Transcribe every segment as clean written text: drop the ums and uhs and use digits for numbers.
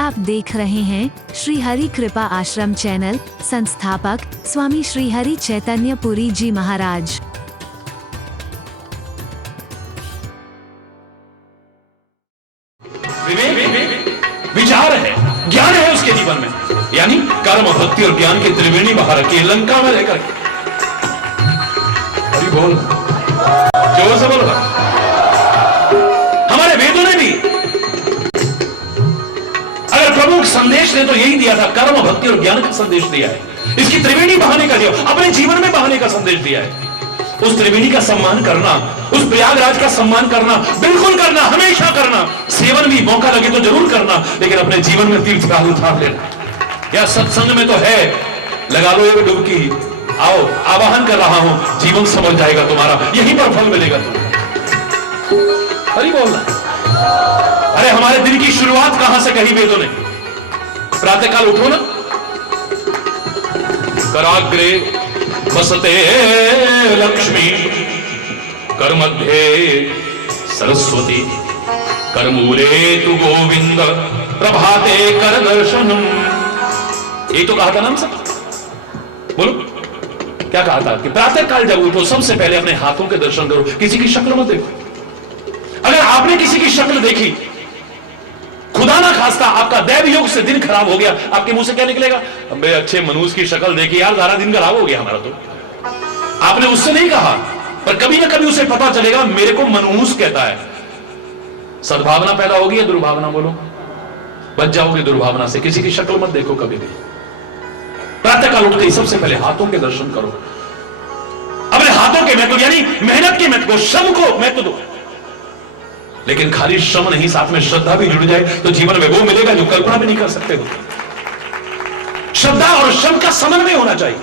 आप देख रहे हैं श्री हरि कृपा आश्रम चैनल। संस्थापक स्वामी श्री हरि चैतन्य पुरी जी महाराज। विचार है, ज्ञान है उसके जीवन में, यानी कर्म, भक्ति और ज्ञान की त्रिवेणी बाहर रखी है लंका में रहकर के। अरे बोल, जोर से बोल। हमारे वेदों ने भी अगर प्रमुख संदेश ने तो यही दिया था, कर्म, भक्ति और ज्ञान का संदेश दिया है। इसकी त्रिवेणी बहाने का दिया, अपने जीवन में बहाने का संदेश दिया है। उस त्रिवेणी का सम्मान करना, उस प्रयागराज का सम्मान करना, बिल्कुल करना, हमेशा करना। सेवन भी मौका लगे तो जरूर करना, लेकिन अपने जीवन में तीर्थ काल उतार लेना। या सत्संग में तो है, लगा लो एक डुबकी, आओ आवाहन कर रहा हूं, जीवन समझ जाएगा तुम्हारा, यहीं पर फल मिलेगा तुम्हें। अरे बोलना, अरे हमारे दिन की शुरुआत कहां से कही वेदों ने? प्रातःकाल उठो ना, कराग्रे बसते लक्ष्मी, कर मध्य सरस्वती, कर मूले तु गोविंद, प्रभाते कर दर्शनम। ये तो कहा था ना सब, बोलो क्या कहा था कि प्रातःकाल जब उठो सबसे पहले अपने हाथों के दर्शन करो, किसी की शक्ल मत देखो। अगर आपने किसी की शक्ल देखी, खुदा ना खास्ता आपका दैव योग से दिन खराब हो गया, आपके मुंह से क्या निकलेगा? अबे अच्छे मनुष्य की शक्ल देखी यार, सारा दिन खराब हो गया हमारा। तो आपने उससे नहीं कहा, पर कभी ना कभी उसे पता चलेगा मेरे को मनहूस कहता है। सद्भावना पैदा होगी या दुर्भावना? बोलो, बच जाओगे दुर्भावना से। किसी की शक्ल मत देखो कभी भी। प्रातःकाल उठते ही सबसे पहले हाथों के दर्शन करो, अपने हाथों के महत्व यानी मेहनत के महत्व को, श्रम को महत्व दो। लेकिन खाली श्रम नहीं, साथ में श्रद्धा भी जुड़ जाए तो जीवन में वो मिलेगा जो कल्पना भी नहीं कर सकते हो। श्रद्धा और श्रम का समन्वय होना चाहिए।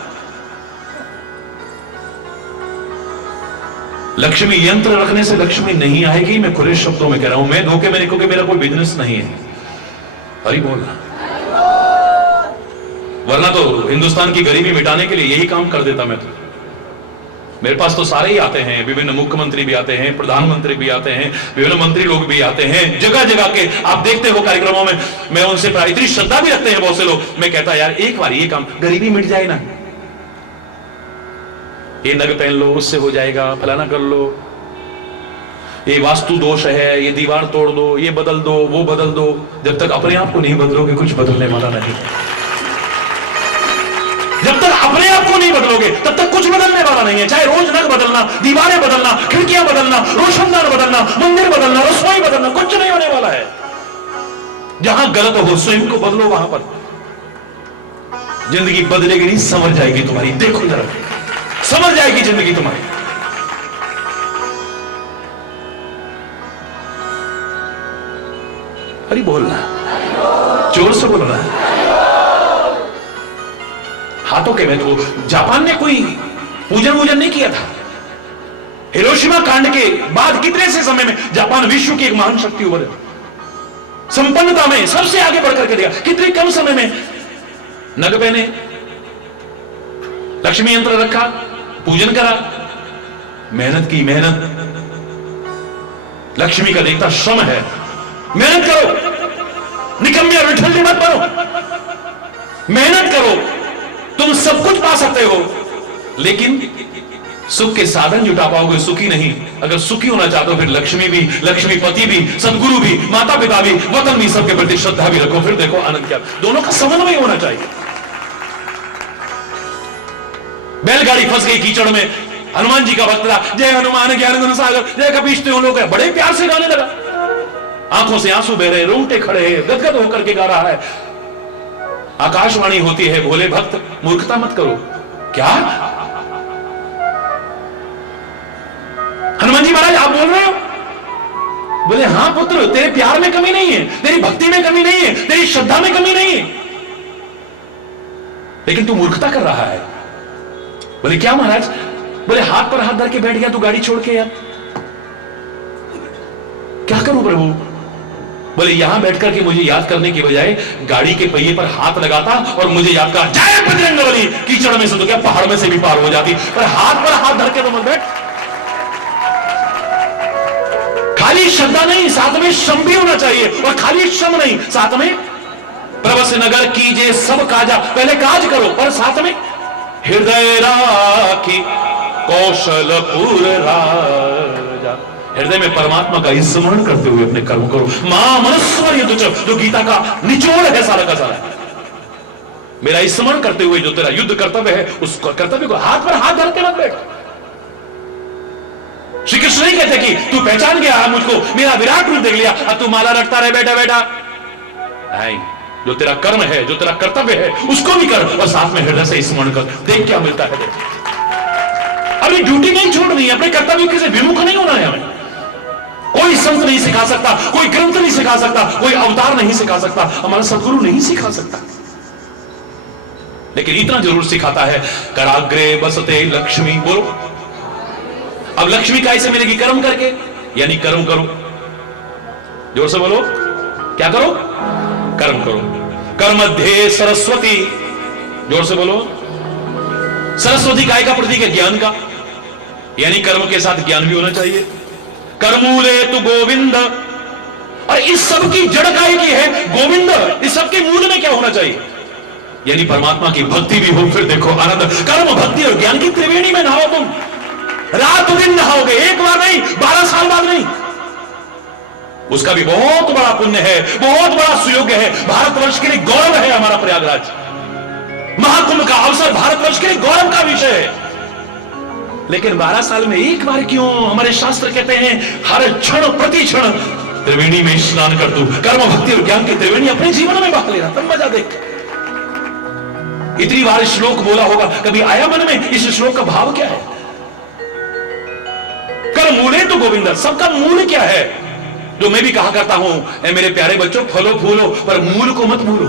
लक्ष्मी यंत्र रखने से लक्ष्मी नहीं आएगी, मैं खुले शब्दों में कह रहा हूं। मैं धोखे में देखो कि मेरा कोई बिजनेस नहीं है, हरी बोलना, वरना तो हिंदुस्तान की गरीबी मिटाने के लिए यही काम कर देता मैं। तो मेरे पास तो सारे ही आते हैं, विभिन्न मुख्यमंत्री भी आते हैं, प्रधानमंत्री भी आते हैं, विभिन्न मंत्री लोग भी आते हैं, जगह जगह के आप देखते हो कार्यक्रमों में। मैं उनसे इतनी श्रद्धा भी रखते हैं बहुत से लोग। मैं कहता यार एक बार ये काम, गरीबी मिट जाए ना, ये नग पहन लो उससे हो जाएगा, फलाना कर लो, ये वास्तु दोष है, ये दीवार तोड़ दो, ये बदल दो, वो बदल दो। जब तक अपने आप को नहीं बदलोगे कुछ बदलने वाला नहीं। जब तक अपने आप को नहीं बदलोगे तब तक कुछ बदलने वाला नहीं है। चाहे रोज नग बदलना, दीवारें बदलना, खिड़कियां बदलना, रोशनदान बदलना, मंदिर बदलना, रसोई बदलना, कुछ नहीं होने वाला है। जहां गलत हो स्वयं को बदलो, वहां पर जिंदगी बदलेगी नहीं, समझ जाएगी तुम्हारी। देखो जरा, समझ जाएगी जिंदगी तुम्हारी। अरे बोलना, जोर से बोलना। हाथों के महत्व, जापान ने कोई पूजन नहीं किया था। हिरोशिमा कांड के बाद कितने से समय में जापान विश्व की एक महान शक्ति उभरे, संपन्नता में सबसे आगे बढ़ करके दिया। कितने कम समय में नग पहने, लक्ष्मी यंत्र रखा, पूजन करा, मेहनत की। मेहनत लक्ष्मी का देवता श्रम है। मेहनत करो, निकम्मे और विठल्ली मत बनो। मेहनत करो, तुम सब कुछ पा सकते हो, लेकिन सुख के साधन जुटा पाओगे, सुखी नहीं। अगर सुखी होना चाहते हो फिर लक्ष्मी भी, लक्ष्मीपति भी, सदगुरु भी, माता पिता भी, वतन भी, सबके प्रति श्रद्धा भी रखो। फिर देखो आनंद क्या। दोनों का समन्वय होना चाहिए। बैलगाड़ी फंस गई कीचड़ में, हनुमान जी का भक्त था, जय हनुमान ज्ञान गुण सागर, जय कपीश लोग, बड़े प्यार से गाने लगा, आंखों से आंसू बह रहे, रोंगटे खड़े हैं, गदगद होकर के गा रहा है। आकाशवाणी होती है, भोले भक्त मूर्खता मत करो। क्या हनुमान जी महाराज आप बोल रहे हो? बोले हां पुत्र, तेरे प्यार में कमी नहीं है, तेरी भक्ति में कमी नहीं है, तेरी श्रद्धा में कमी नहीं है, लेकिन तू मूर्खता कर रहा है। बोले क्या महाराज? बोले हाथ पर हाथ धर के बैठ गया तू गाड़ी छोड़ के यार, क्या करूं प्रभु? बोले यहां बैठकर के मुझे याद करने की बजाय गाड़ी के पहिए पर हाथ लगाता और मुझे याद कर, जय बजरंगबली। कीचड़ में से तो क्या पहाड़ में से भी पार हो जाती, पर हाथ धर के तो मत बैठ। खाली श्रद्धा नहीं, साथ में श्रम भी होना चाहिए, और खाली श्रम नहीं, साथ में प्रवस नगर कीजे सब काजा, पहले काज करो पर साथ में हृदय राखी कौशलपुर राजा। हृदय में परमात्मा का स्मरण करते हुए अपने कर्म करो। मां मनुस्वर युद्ध, जो गीता का निचोड़ है सारा का सारा, मेरा स्मरण करते हुए जो तेरा युद्ध कर्तव्य है, उस कर्तव्य को हाथ पर हाथ धरते मत बैठ। श्री कृष्ण नहीं कहते कि तू पहचान गया मुझको, मेरा विराट रूप देख लिया, अब तू माला रखता रहे बेटा बेटा। नहीं, जो तेरा कर्म है, जो तेरा कर्तव्य है, उसको भी कर और साथ में हृदय से स्मरण कर। देख क्या मिलता है। अपनी ड्यूटी नहीं छोड़नी है, अपने कर्तव्य से विमुख नहीं होना है हमें। कोई संत नहीं सिखा सकता, कोई ग्रंथ नहीं सिखा सकता, कोई अवतार नहीं सिखा सकता, हमारा सदगुरु नहीं सिखा सकता, लेकिन इतना जरूर सिखाता है, कराग्रे बसते लक्ष्मी। बोलो, अब लक्ष्मी कैसे मिलेगी? कर्म करके, यानी कर्म करो। जोर से बोलो, क्या करो? कर्म करो। कर्मध्ये सरस्वती, जोर से बोलो। सरस्वती काय का प्रतीक है? ज्ञान का, यानी कर्म के साथ ज्ञान भी होना चाहिए। कर्मूले तु गोविंद, और इस सब की जड़ काय की है? गोविंद। इस सब के मूल में क्या होना चाहिए? यानी परमात्मा की भक्ति भी हो। फिर देखो आनंद, कर्म भक्ति और ज्ञान की त्रिवेणी में नहाओ तुम, रात दिन नहाओगे, एक बार नहीं, 12 साल बाद नहीं। उसका भी बहुत बड़ा पुण्य है, बहुत बड़ा सुयोग्य है। भारतवर्ष के लिए गौरव है हमारा प्रयागराज। महाकुंभ का अवसर भारतवर्ष के लिए गौरव का विषय है। लेकिन 12 साल में एक बार क्यों? हमारे शास्त्र कहते हैं हर क्षण प्रति क्षण त्रिवेणी में स्नान कर तू। कर्म भक्ति और ज्ञान की त्रिवेणी अपने जीवन में बहा लेना, तब मजा देख। इतनी बार श्लोक बोला होगा, कभी आया मन में इस श्लोक का भाव क्या है? कर मूले तो गोविंद, सबका मूल क्या है? जो मैं भी कहा करता हूं, ए मेरे प्यारे बच्चों, फलो फूलो पर मूल को मत भूलो।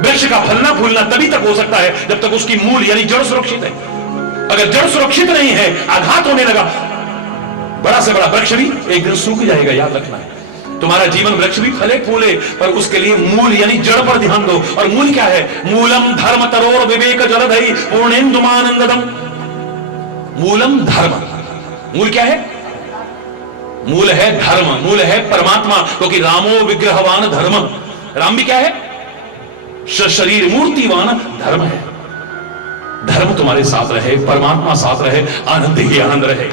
वृक्ष का फलना फूलना तभी तक हो सकता है जब तक उसकी मूल यानी जड़ सुरक्षित है। अगर जड़ सुरक्षित नहीं है, आघात होने लगा, बड़ा से बड़ा वृक्ष भी एक दिन सूख जाएगा। याद रखना है, तुम्हारा जीवन वृक्ष भी फले फूले, पर उसके लिए मूल यानी जड़ पर ध्यान दो। और मूल क्या है? मूलम धर्म तरोर विवेक जलधि पूर्णेन्दुमानंदम। मूलम धर्म, मूल क्या है? मूल है धर्म, मूल है परमात्मा, क्योंकि रामो विग्रहवान धर्म। राम भी क्या है? शरीर मूर्तिवान धर्म है। धर्म तुम्हारे साथ रहे, परमात्मा साथ रहे, आनंद ही आनंद रहे।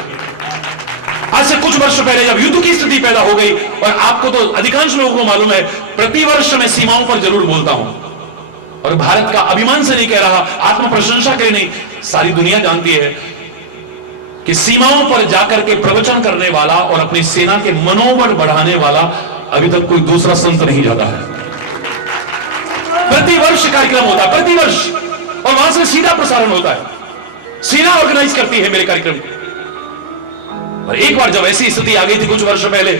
आज से कुछ वर्ष पहले जब युद्ध की स्थिति पैदा हो गई, और आपको तो अधिकांश लोगों को मालूम है, प्रतिवर्ष मैं सीमाओं पर जरूर बोलता हूं, और भारत का अभिमान से नहीं कह रहा, आत्म प्रशंसा के नहीं, सारी दुनिया जानती है कि सीमाओं पर जाकर के प्रवचन करने वाला और अपनी सेना के मनोबल बढ़ाने वाला अभी तक कोई दूसरा संत नहीं जाता है। प्रतिवर्ष कार्यक्रम होता है, प्रतिवर्ष, और वहां से सीधा प्रसारण होता है। सेना ऑर्गेनाइज करती है मेरे कार्यक्रम। और एक बार जब ऐसी स्थिति आ गई थी कुछ वर्ष पहले,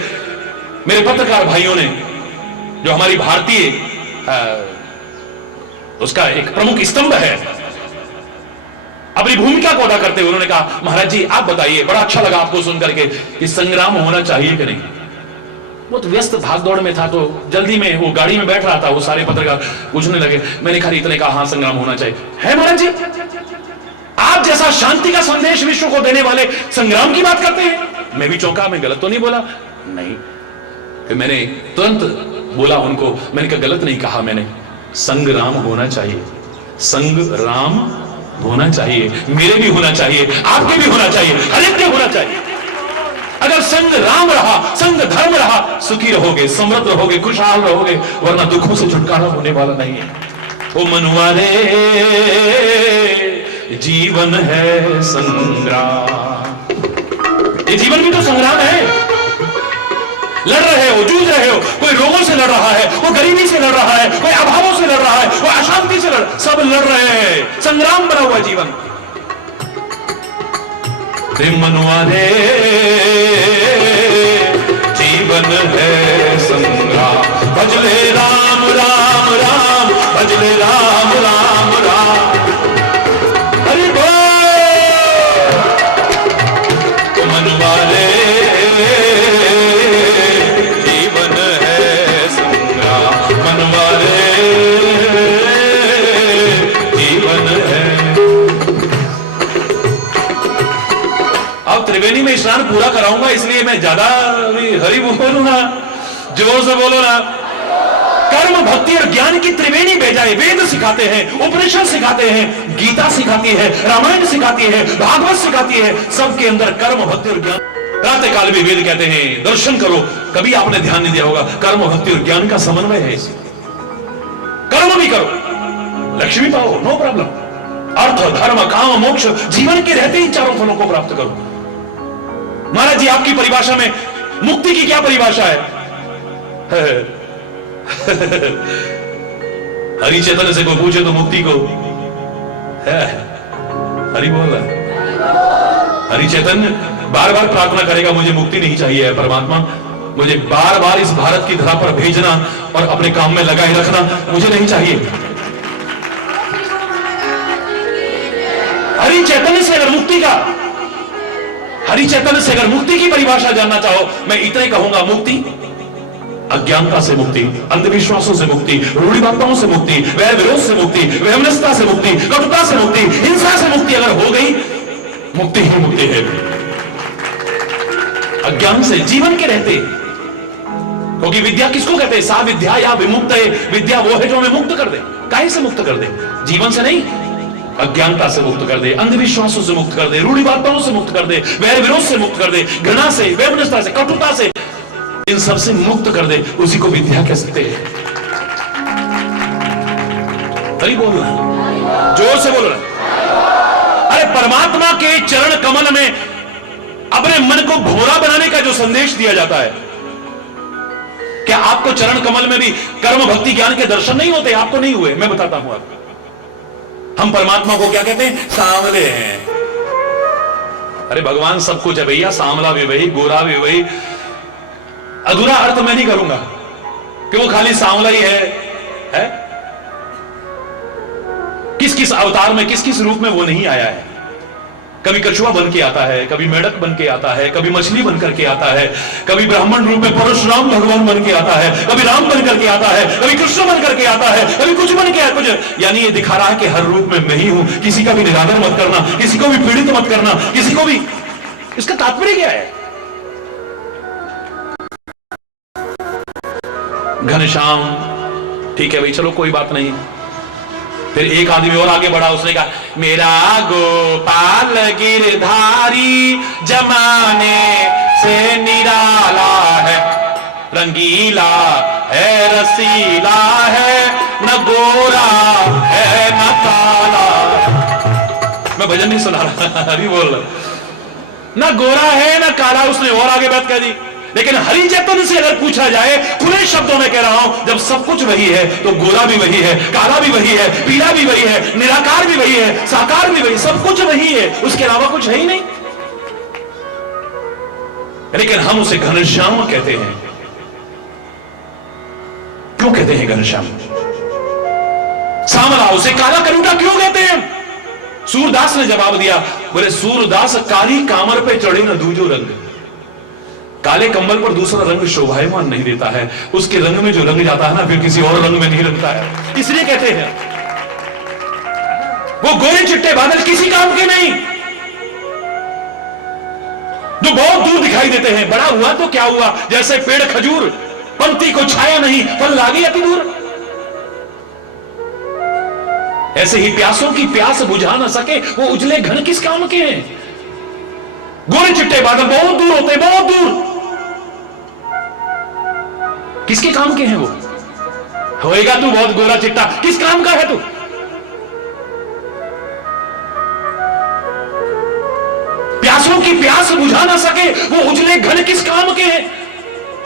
मेरे पत्रकार भाइयों ने, जो हमारी भारतीय उसका एक प्रमुख स्तंभ है, अपनी भूमिका को अदा करते हुए उन्होंने कहा, महाराज जी आप बताइए, बड़ा अच्छा लगा आपको सुनकर के कि संग्राम होना चाहिए कि नहीं। बहुत व्यस्त भागदौड़ में था, तो जल्दी में वो गाड़ी में बैठ रहा था, वो सारे पत्रकार पूछने लगे। मैंने खाली इतने कहा, हाँ संग्राम होना चाहिए। है महाराज जी, आप जैसा शांति का संदेश विश्व को देने वाले संग्राम की बात करते हैं? मैं भी चौंका, मैं गलत तो नहीं बोला? नहीं। फिर मैंने तुरंत बोला उनको, मैंने कहा गलत नहीं कहा मैंने, संग्राम होना चाहिए, संग्राम होना चाहिए, मेरे भी होना चाहिए, आपके भी होना चाहिए, हर एक के होना चाहिए। अगर संग राम रहा, संग धर्म रहा, सुखी रहोगे, समृद्ध रहोगे, खुशहाल रहोगे, वरना दुखों से छुटकारा होने वाला नहीं है। ओ मनुआ रे, जीवन है संग्राम। ये जीवन भी तो संग्राम है। लड़ रहे हो, जूझ रहे हो, कोई रोगों से लड़ रहा है, कोई गरीबी से लड़ रहा है, कोई अभावों से लड़ रहा है, कोई अशांति से लड़, सब लड़ रहे हैं। संग्राम बना हुआ जीवन। मनुआ रे, जीवन है संग्राम। भजले राम राम राम, भजले राम राम राम। हरि बोल। मनुआ रे, जीवन है संग्राम। मनुआ रे, जीवन है। अब त्रिवेणी में स्नान पूरा कराऊंगा, इसलिए मैं ज्यादा हरि बोलूंगा, जोर से बोलो ना। कर्म भक्ति और ज्ञान की त्रिवेणी भेजाए। वेद सिखाते हैं, उपनिषद सिखाते हैं, गीता सिखाती है, रामायण सिखाती है, भागवत सिखाती है, सबके अंदर कर्म भक्ति और ज्ञान। प्रातः काल में वेद कहते हैं दर्शन करो, कभी आपने ध्यान नहीं दिया होगा, कर्म भक्ति और ज्ञान का समन्वय है इसे। कर्म भी करो, लक्ष्मी पाओ, नो प्रॉब्लम। अर्थ धर्म काम मोक्ष जीवन के रहते ही चारों फलों को प्राप्त करो। महाराज जी आपकी परिभाषा में मुक्ति की क्या परिभाषा है? हरि चैतन्य से कोई पूछे तो मुक्ति को है हरि बोल रहा है। हरि चैतन्य बार बार प्रार्थना करेगा, मुझे मुक्ति नहीं चाहिए परमात्मा, मुझे बार बार इस भारत की धरा पर भेजना और अपने काम में लगाए रखना मुझे नहीं चाहिए। हरि चैतन्य से अगर मुक्ति का, हरि चैतन्य से अगर मुक्ति की परिभाषा जानना चाहो, मैं इतना ही कहूंगा, मुक्ति अज्ञानता से मुक्ति, अंधविश्वासों से मुक्ति, रूढ़िवादिताओं से मुक्ति, वैर विरोध से मुक्ति, वैमनस्यता से मुक्ति, कटुता से मुक्ति, हिंसा से मुक्ति अगर हो गई, मुक्ति ही मुक्ति है। अज्ञान से जीवन के रहते, क्योंकि विद्या किसको कहते हैं? सा विद्या या विमुक्त है। विद्या वो है जो हमें मुक्त कर दे। काहे से मुक्त कर दे? जीवन से नहीं, अज्ञानता से मुक्त कर दे, अंधविश्वासों से मुक्त कर दे, रूढ़िवादिताओं से मुक्त कर दे, वैर विरोध से मुक्त कर दे, घृणा से, वैमनस्यता से, कटुता से, इन सब से मुक्त कर दे, उसी को विद्या कह सकते हैं। सही बोल रहा है, जोर से बोल रहा है। अरे परमात्मा के चरण कमल में अपने मन को भोरा बनाने का जो संदेश दिया जाता है, क्या आपको चरण कमल में भी कर्म भक्ति ज्ञान के दर्शन नहीं होते? आपको नहीं हुए, मैं बताता हूं आपको। हम परमात्मा को क्या कहते हैं? सांवले हैं। अरे भगवान सब कुछ है भैया, सांवला भी वही, गोरा भी वही। अधूरा अर्थ मैं नहीं करूंगा कि वो खाली सांवला ही है? किस किस अवतार में, किस किस रूप में वो नहीं आया है। कभी कछुआ बन के आता है, कभी मेढक बन के आता है, कभी मछली बन करके आता है, कभी ब्राह्मण रूप में परशुराम भगवान बन के आता है, कभी राम बन करके आता है, कभी कृष्ण बन करके आता है, कभी कुछ बन के कुछ। यानी ये दिखा रहा है कि हर रूप में मैं ही हूं। किसी का भी निरादर मत करना, किसी को भी पीड़ित मत करना, किसी को भी। इसका तात्पर्य क्या है? घनश्याम, ठीक है भाई, चलो कोई बात नहीं। फिर एक आदमी और आगे बढ़ा, उसने कहा मेरा गोपाल गिरधारी जमाने से निराला है, रंगीला है, रसीला है, न गोरा है न काला। मैं भजन नहीं सुना रहा, हरि बोल रहा। न गोरा है न काला, उसने और आगे बात कह दी। लेकिन हरि चैतन्य से अगर पूछा जाए, खुले शब्दों में कह रहा हूं, जब सब कुछ वही है तो गोरा भी वही है, काला भी वही है, पीला भी वही है, निराकार भी वही है, साकार भी वही, सब कुछ वही है, उसके अलावा कुछ है ही नहीं। लेकिन हम उसे घनश्याम कहते हैं। क्यों कहते हैं घनश्याम? सांवला, उसे काला करूंगा क्यों कहते हैं? सूरदास ने जवाब दिया, बोले सूरदास काली कामर पे चढ़े न दूजो रंग। काले कंबल पर दूसरा रंग शोभायमान नहीं देता है, उसके रंग में जो रंग जाता है ना, फिर किसी और रंग में नहीं रंगता है। इसलिए कहते हैं वो गोरे चिट्टे बादल किसी काम के नहीं, जो बहुत दूर दिखाई देते हैं। बड़ा हुआ तो क्या हुआ, जैसे पेड़ खजूर, पंक्ति को छाया नहीं, फल लागे अति दूर। ऐसे ही प्यासों की प्यास बुझा ना सके वो उजले घन किस काम के हैं? गोरे चिट्टे बादल बहुत दूर होते, बहुत दूर, किसके काम के हैं वो? होएगा तू बहुत गोरा चिट्टा, किस काम का है तू? प्यासों की प्यास बुझा ना सके वो उजले घन किस काम के हैं?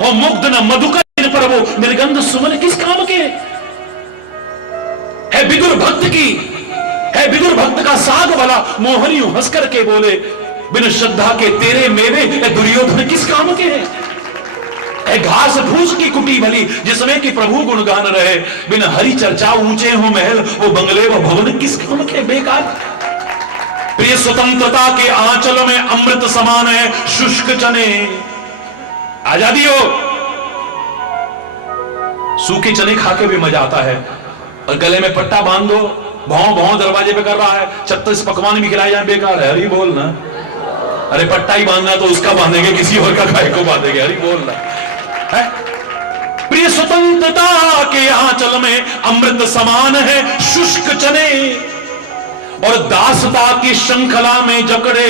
हो मुग्ध न मधुकर पर वो निर्गंध सुमन किस काम के है? विदुर भक्त की है, विदुर भक्त का साग वाला मोहनी हंस करके बोले, बिन श्रद्धा के तेरे मेवे दुर्योधन किस काम के हैं? घास फूस की कुटी भली जिसमें कि प्रभु गुणगान रहे, बिन हरि चर्चा ऊंचे हो महल वो बंगले व भवन किस काम के? बेकार। प्रिय स्वतंत्रता के आंचल में अमृत समान है शुष्क चने। आजादी हो, सूखे चने खा के भी मजा आता है, और गले में पट्टा बांध दो, भाव भाव दरवाजे पे कर रहा है, 36 पकवान भी खिलाए जाए, बेकार है। हरी बोल ना। अरे पट्टा ही बांधना तो उसका बांधेंगे, किसी और का खाए को बांधेंगे। हरी बोल ना है। प्रिय हमारी स्वतंत्रता के आंचल में अमृत समान है शुष्क चने, और दासता की श्रृंखला में जकड़े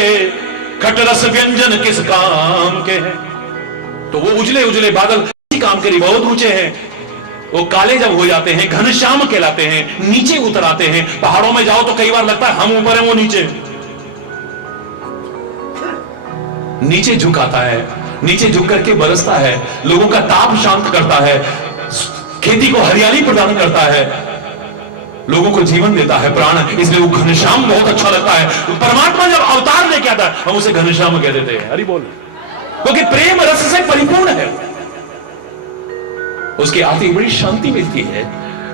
खटरस व्यंजन किस काम के हैं। तो वो उजले उजले बादल किसी काम के लिए बहुत ऊंचे हैं, वो काले जब हो जाते हैं घनश्याम कहलाते हैं, नीचे उतर आते हैं। पहाड़ों में जाओ तो कई बार लगता है हम ऊपर हैं वो नीचे, नीचे झुक आता है, नीचे झुक करके बरसता है, लोगों का ताप शांत करता है, खेती को हरियाली प्रदान करता है, लोगों को जीवन देता है, प्राण। इसलिए वो घनश्याम बहुत अच्छा लगता है। तो परमात्मा जब अवतार लेके आता है हम उसे घनश्याम कह देते हैं, हरि बोल, क्योंकि प्रेम रस से परिपूर्ण है। उसके आते ही बड़ी शांति मिलती है,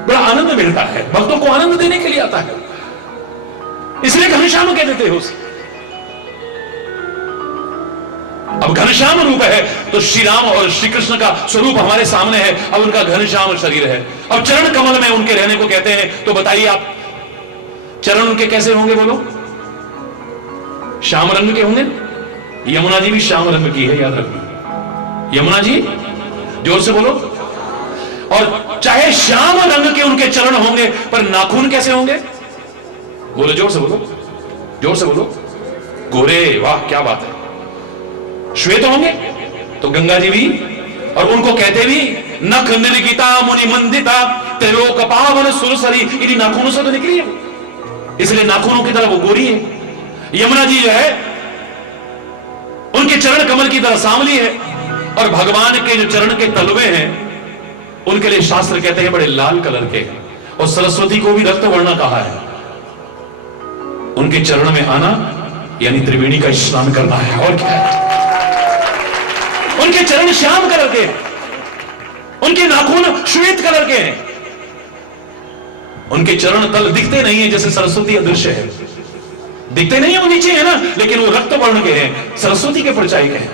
बड़ा आनंद मिलता है, भक्तों को आनंद देने के लिए आता है, इसलिए घनश्याम कह देते हैं उसे। अब घनश्याम रूप है तो श्री राम और श्री कृष्ण का स्वरूप हमारे सामने है, अब उनका घनश्याम शरीर है। अब चरण कमल में उनके रहने को कहते हैं। तो बताइए आप, चरण उनके कैसे होंगे बोलो? श्याम रंग के होंगे। यमुना जी भी श्याम रंग की है, याद रखना, यमुना जी, जोर से बोलो। और चाहे श्याम रंग के उनके चरण होंगे, पर नाखून कैसे होंगे? बोलो, जोर से बोलो, जोर से बोलो। गोरे, वाह क्या बात है। श्वेत होंगे तो गंगा जी भी, और उनको कहते भी नख निर्गिता मुनि मंदिता त्रिलोक पावन सुरसरी, इन्हीं नाखूनों से तो निकली है, इसलिए नाखूनों की तरह वो गोरी है। यमुना जी जो है उनके चरण कमल की तरह सांवली है, और भगवान के जो चरण के तलवे हैं उनके लिए शास्त्र कहते हैं बड़े लाल कलर के हैं। और सरस्वती को भी रक्त वर्ण कहा है। उनके चरण में आना यानी त्रिवेणी का स्नान करना है, और क्या है। उनके चरण श्याम कलर के हैं, उनके नाखून श्वेत कलर के हैं, उनके चरण तल दिखते नहीं है, जैसे सरस्वती अदृश्य है, दिखते नहीं है, वो नीचे है ना, लेकिन वो रक्त वर्ण के हैं, सरस्वती के परिचायक हैं।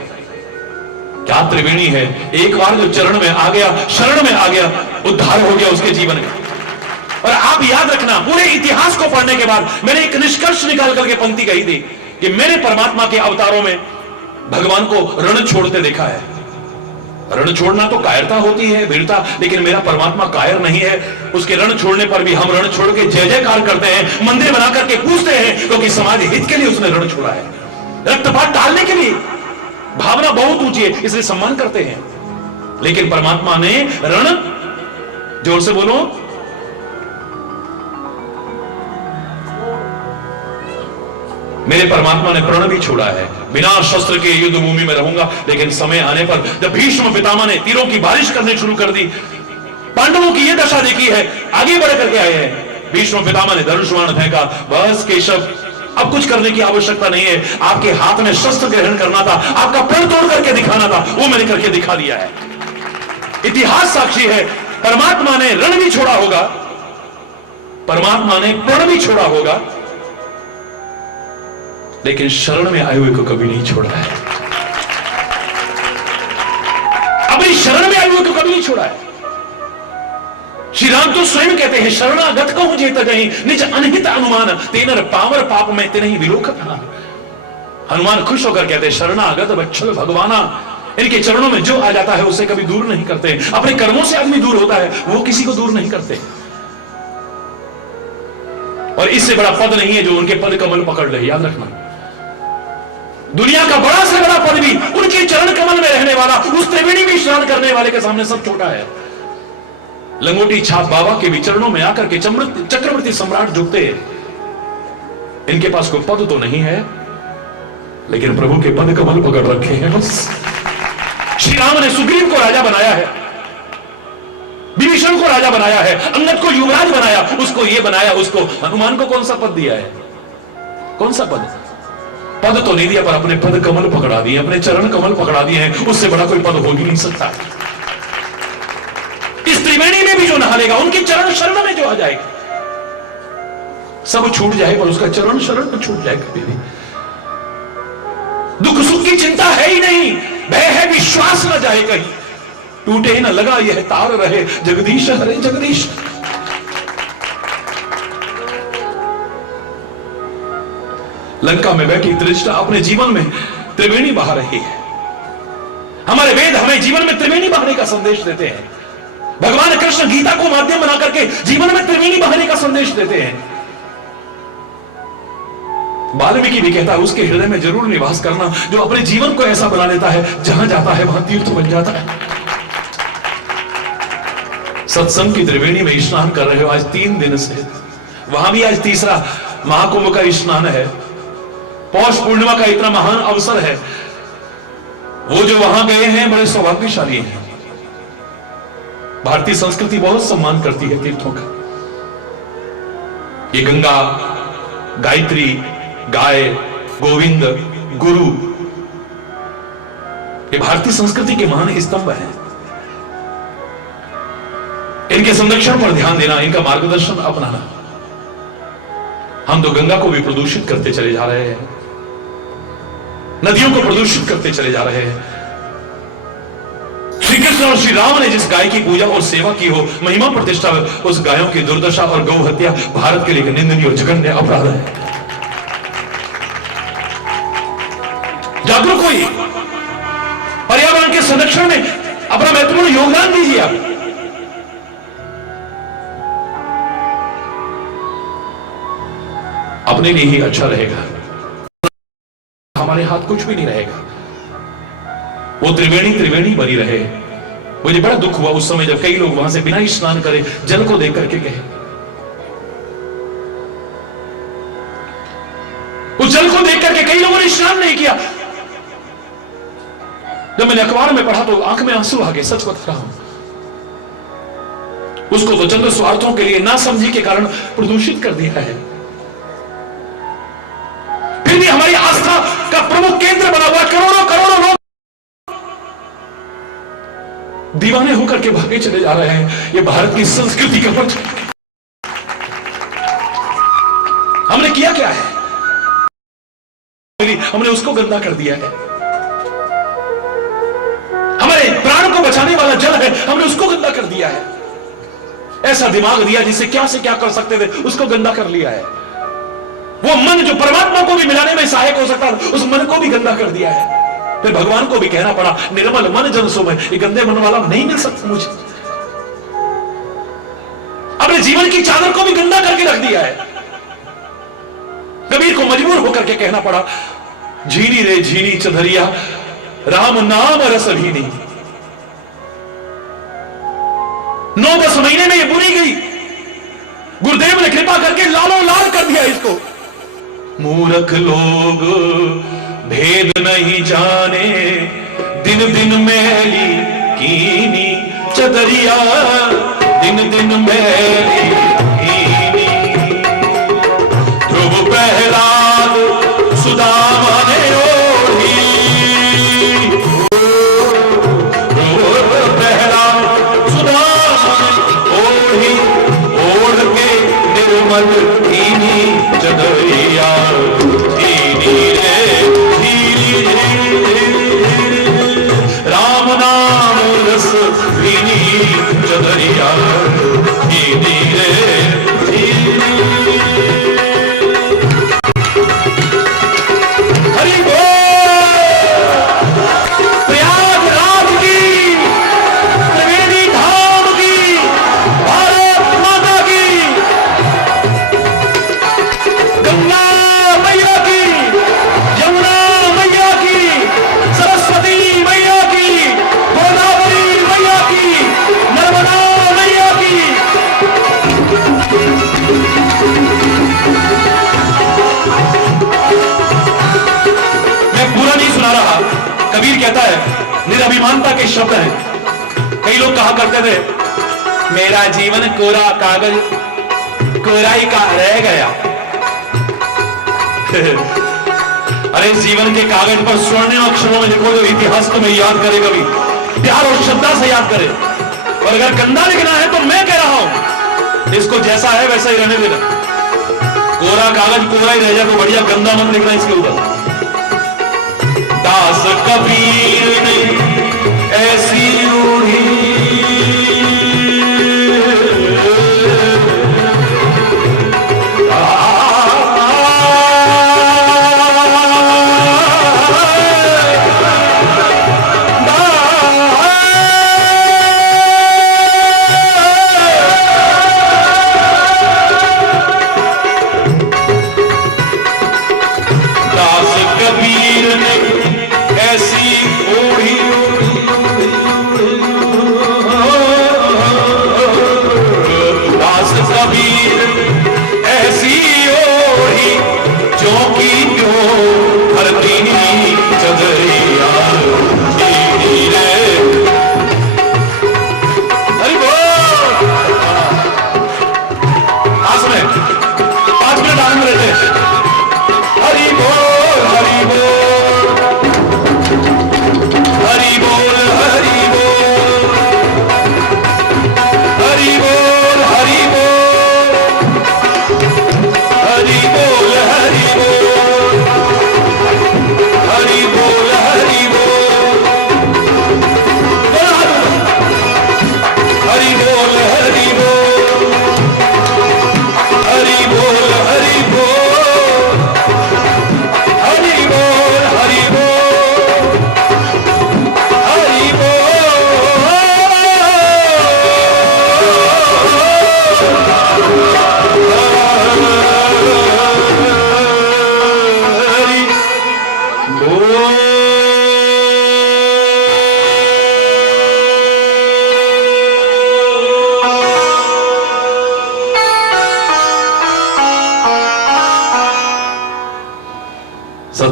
क्या त्रिवेणी है। एक बार जो चरण में आ गया, शरण में आ गया, उद्धार हो गया उसके जीवन में। और आप याद रखना, पूरे इतिहास को पढ़ने के बाद मैंने एक निष्कर्ष निकाल करके पंक्ति कही थी कि मैंने परमात्मा के अवतारों में भगवान को रण छोड़ते देखा है। रण छोड़ना तो कायरता होती है, वीरता, लेकिन मेरा परमात्मा कायर नहीं है। उसके रण छोड़ने पर भी हम रण छोड़ के जय जयकार करते हैं, मंदिर बना करके पूजते हैं, क्योंकि समाज हित के लिए उसने रण छोड़ा है, रक्तपात टालने के लिए। भावना बहुत ऊंची है, इसलिए सम्मान करते हैं। लेकिन परमात्मा ने रण, जोर से बोलो, मेरे परमात्मा ने प्रण भी छोड़ा है। बिना शस्त्र के युद्ध भूमि में रहूंगा, लेकिन समय आने पर जब भीष्म पितामह ने तीरों की बारिश करनी शुरू कर दी, पांडवों की यह दशा देखी है, आगे बढ़ करके आए हैं। भीष्म पितामह ने धनुष बाण फेंका, बस केशव अब कुछ करने की आवश्यकता नहीं है, आपके हाथ में शस्त्र ग्रहण करना था, आपका प्रण तोड़ करके दिखाना था, वो मैंने करके दिखा दिया है। इतिहास साक्षी है, परमात्मा ने रण भी छोड़ा होगा, परमात्मा ने प्रण भी छोड़ा होगा, लेकिन शरण में आए हुए को कभी नहीं छोड़ा है। अपनी शरण में आए हुए को कभी नहीं छोड़ा है। श्री राम तो स्वयं कहते हैं, शरणागत कहूं जेत जहीं निज अनहित अनुमान तेनर पावर पाप में तेनहि विलोकत। हनुमान खुश होकर कहते हैं, शरणागत वत्सल भगवाना, इनके चरणों में जो आ जाता है उसे कभी दूर नहीं करते। अपने कर्मों से आदमी दूर होता है, वो किसी को दूर नहीं करते। और इससे बड़ा पद नहीं है जो उनके पद कमल पकड़ ले, याद रखना। दुनिया का बड़ा से बड़ा पद भी उनके चरण कमल में रहने वाला, उस त्रिवेणी में स्नान करने वाले के सामने सब छोटा है। लंगोटी छाप बाबा के भी चरणों में आकर के चक्रवर्ती सम्राट झुकते हैं। इनके पास कोई पद तो नहीं है, लेकिन प्रभु के पद कमल पकड़ रखे हैं बस। श्री राम ने सुग्रीव को राजा बनाया है, विभीषण को राजा बनाया है, अंगद को युवराज बनाया, उसको ये बनाया, उसको। हनुमान को कौन सा पद दिया है? कौन सा पद? पद तो नहीं दिया, पर अपने पद कमल पकड़ा दिए, अपने चरण कमल पकड़ा दिए हैं। उससे बड़ा कोई पद हो ही नहीं सकता। इस त्रिवेणी में भी जो नहा लेगा, उनके चरण शरण में जो आ जाएगा, सब छूट जाए, पर उसका चरण शरण में छूट जाए कभी भी। दुख सुख की चिंता है ही नहीं, भय है विश्वास न जाए कहीं, टूटे न लगा यह तार रहे, जगदीश हरे जगदीश। लंका में बैठी त्रिष्टा अपने जीवन में त्रिवेणी बहा रही है। हमारे वेद हमें जीवन में त्रिवेणी बहाने का संदेश देते हैं। भगवान कृष्ण गीता को माध्यम बना करके जीवन में त्रिवेणी बहाने का संदेश देते हैं। वाल्मीकि भी कहता है उसके हृदय में जरूर निवास करना जो अपने जीवन को ऐसा बना लेता है जहां जाता है वहां तीर्थ बन जाता है। सत्संग की त्रिवेणी में स्नान कर रहे हो आज 3 दिन से, वहां भी आज तीसरा महाकुंभ का स्नान है। पौष पूर्णिमा का इतना महान अवसर है। वो जो वहां गए हैं बड़े सौभाग्यशाली हैं। भारतीय संस्कृति बहुत सम्मान करती है तीर्थों का। ये गंगा, गायत्री, गाय, गोविंद, गुरु, ये भारतीय संस्कृति के महान स्तंभ हैं। इनके संरक्षण पर ध्यान देना, इनका मार्गदर्शन अपनाना। हम तो गंगा को भी प्रदूषित करते चले जा रहे हैं, नदियों को प्रदूषित करते चले जा रहे हैं। श्री कृष्ण और श्री राम ने जिस गाय की पूजा और सेवा की हो, महिमा प्रतिष्ठा, उस गायों की दुर्दशा और गौ हत्या भारत के लिए निंदनीय और जघन्य अपराध है। जागरूक होइए, पर्यावरण के संरक्षण में अपना महत्वपूर्ण योगदान दीजिए। आप अपने लिए ही अच्छा रहेगा, हमारे हाथ कुछ भी नहीं रहेगा। वो त्रिवेणी बनी रहे। मुझे बड़ा दुख हुआ उस समय जब कई लोग वहां से बिना स्नान करे जल को देख करके कहे, उस जल को देख करके कई लोगों ने स्नान नहीं किया। जब मैंने अखबार में पढ़ा तो आंख में आंसू आ गए, सच बता रहा हूं। उसको तो चंद्र स्वार्थों के लिए ना समझी के कारण प्रदूषित कर दिया है। फिर भी हमारी आस्था का प्रमुख केंद्र बना हुआ करोड़ों करोड़ों लोग दीवाने होकर के भागे चले जा रहे हैं। ये भारत की संस्कृति का पक्ष। हमने किया क्या है? हमने उसको गंदा कर दिया है। हमारे प्राण को बचाने वाला जल है, हमने उसको गंदा कर दिया है। ऐसा दिमाग दिया जिससे क्या से क्या कर सकते थे, उसको गंदा कर लिया है। वो मन जो परमात्मा को भी मिलाने में सहायक हो सकता था, उस मन को भी गंदा कर दिया है। फिर भगवान को भी कहना पड़ा, निर्मल मन जन सो मैं, ये गंदे मन वाला नहीं मिल सकता मुझे। अपने जीवन की चादर को भी गंदा करके रख दिया है। कबीर को मजबूर होकर के कहना पड़ा, झीनी रे झीनी चधरिया राम नाम रस भीनी। 9-10 महीने में ये बुनी गई। गुरुदेव ने कृपा करके लालो लाल कर दिया इसको। मूर्ख लोग भेद नहीं जाने, दिन दिन मैली कीनी चदरिया, दिन दिन मैली कीनी। ध्रुव प्रहलाद सुदामा ने ओढ़ी, ध्रुव प्रहलाद सुदामा ने ओढ़ी, ओढ़ के निर्मल कीनी चदरिया, कीनी रे राम नाम रस भीनी चदरिया, कीनी रे हरि बोल। प्रयागराज की, त्रिवेणी धाम की, भारत माता की, गंगा मैया की, यमुना मैया की, सरस्वती मैया की, गोदावरी मैया की, नर्मदा मैया की। मैं पूरा नहीं सुना रहा। कबीर कहता है, निरभिमानता के शब्द हैं। कई लोग कहा करते थे, मेरा जीवन कोरा कागज कोरा ही का रह गया। अरे जीवन के कागज पर स्वर्णिम अक्षरों में लिखो, जो इतिहास को मैं याद करे, कभी प्यार और श्रद्धा से याद करे। और अगर गंदा लिखना है तो मैं कह रहा हूं, इसको जैसा है वैसा ही रहने देना। कोरा कागज कोरा ही रह जाए तो बढ़िया, गंदा मत लिखना इसके ऊपर। दास कबीर ने ऐसी रूढ़ी,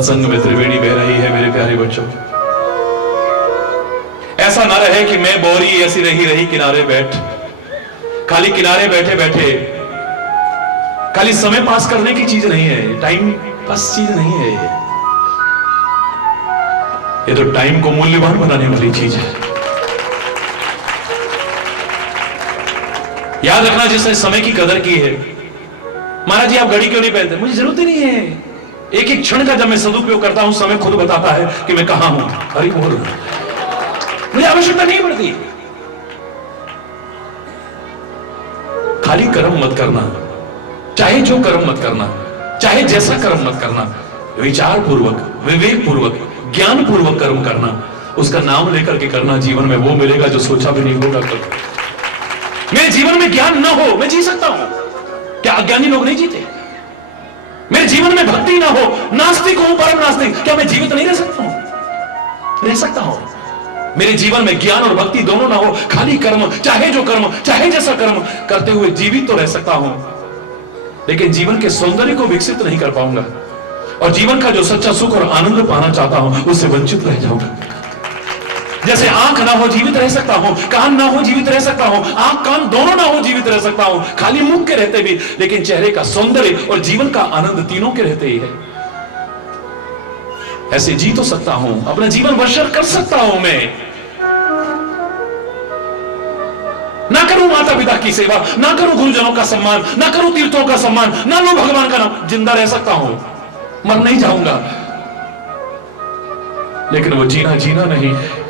सत्संग में त्रिवेणी बह रही है मेरे प्यारे बच्चों। ऐसा ना रहे कि मैं बोरी ऐसी रही किनारे बैठ, खाली किनारे बैठे बैठे खाली समय पास करने की चीज नहीं है, टाइम पास चीज नहीं है ये तो टाइम को मूल्यवान बनाने वाली चीज है। याद रखना, जिसने समय की कदर की है, महाराज जी आप घड़ी क्यों नहीं पहनते? मुझे जरूरत ही नहीं है। एक एक क्षण का जब मैं सदुपयोग करता हूं, समय खुद बताता है कि मैं कहां हूं। हरि बोल, मुझे आवश्यकता नहीं पड़ती। खाली कर्म मत करना, चाहे जो कर्म मत करना, चाहे जैसा कर्म मत करना, विचार पूर्वक, विवेक पूर्वक, ज्ञान पूर्वक कर्म करना, उसका नाम लेकर के करना। जीवन में वो मिलेगा जो सोचा भी नहीं होगा कभी। मेरे जीवन में ज्ञान न हो, मैं जी सकता हूं। क्या अज्ञानी लोग नहीं जीते? मेरे जीवन में भक्ति ना हो, नास्तिक हूं, परम नास्तिक, क्या मैं जीवित नहीं रह सकता हूं? रह सकता हूं। मेरे जीवन में ज्ञान और भक्ति दोनों ना हो, खाली कर्म, चाहे जो कर्म, चाहे जैसा कर्म करते हुए जीवित तो रह सकता हूं, लेकिन जीवन के सौंदर्य को विकसित नहीं कर पाऊंगा और जीवन का जो सच्चा सुख और आनंद पाना चाहता हूं उससे वंचित रह जाऊंगा। जैसे आंख ना हो जीवित रह सकता हूं, कान ना हो जीवित रह सकता हूं, आंख कान दोनों ना हो जीवित रह सकता हूं, खाली मुंह के रहते भी, लेकिन चेहरे का सौंदर्य और जीवन का आनंद तीनों के रहते ही है। ऐसे जी तो सकता हूं, अपना जीवन बसर कर सकता हूं। मैं ना करूं माता पिता की सेवा, ना करूं गुरुजनों का सम्मान, ना करूं तीर्थों का सम्मान, ना लूं भगवान का नाम, जिंदा रह सकता हूं, मर नहीं जाऊंगा। लेकिन वो जीना नहीं है।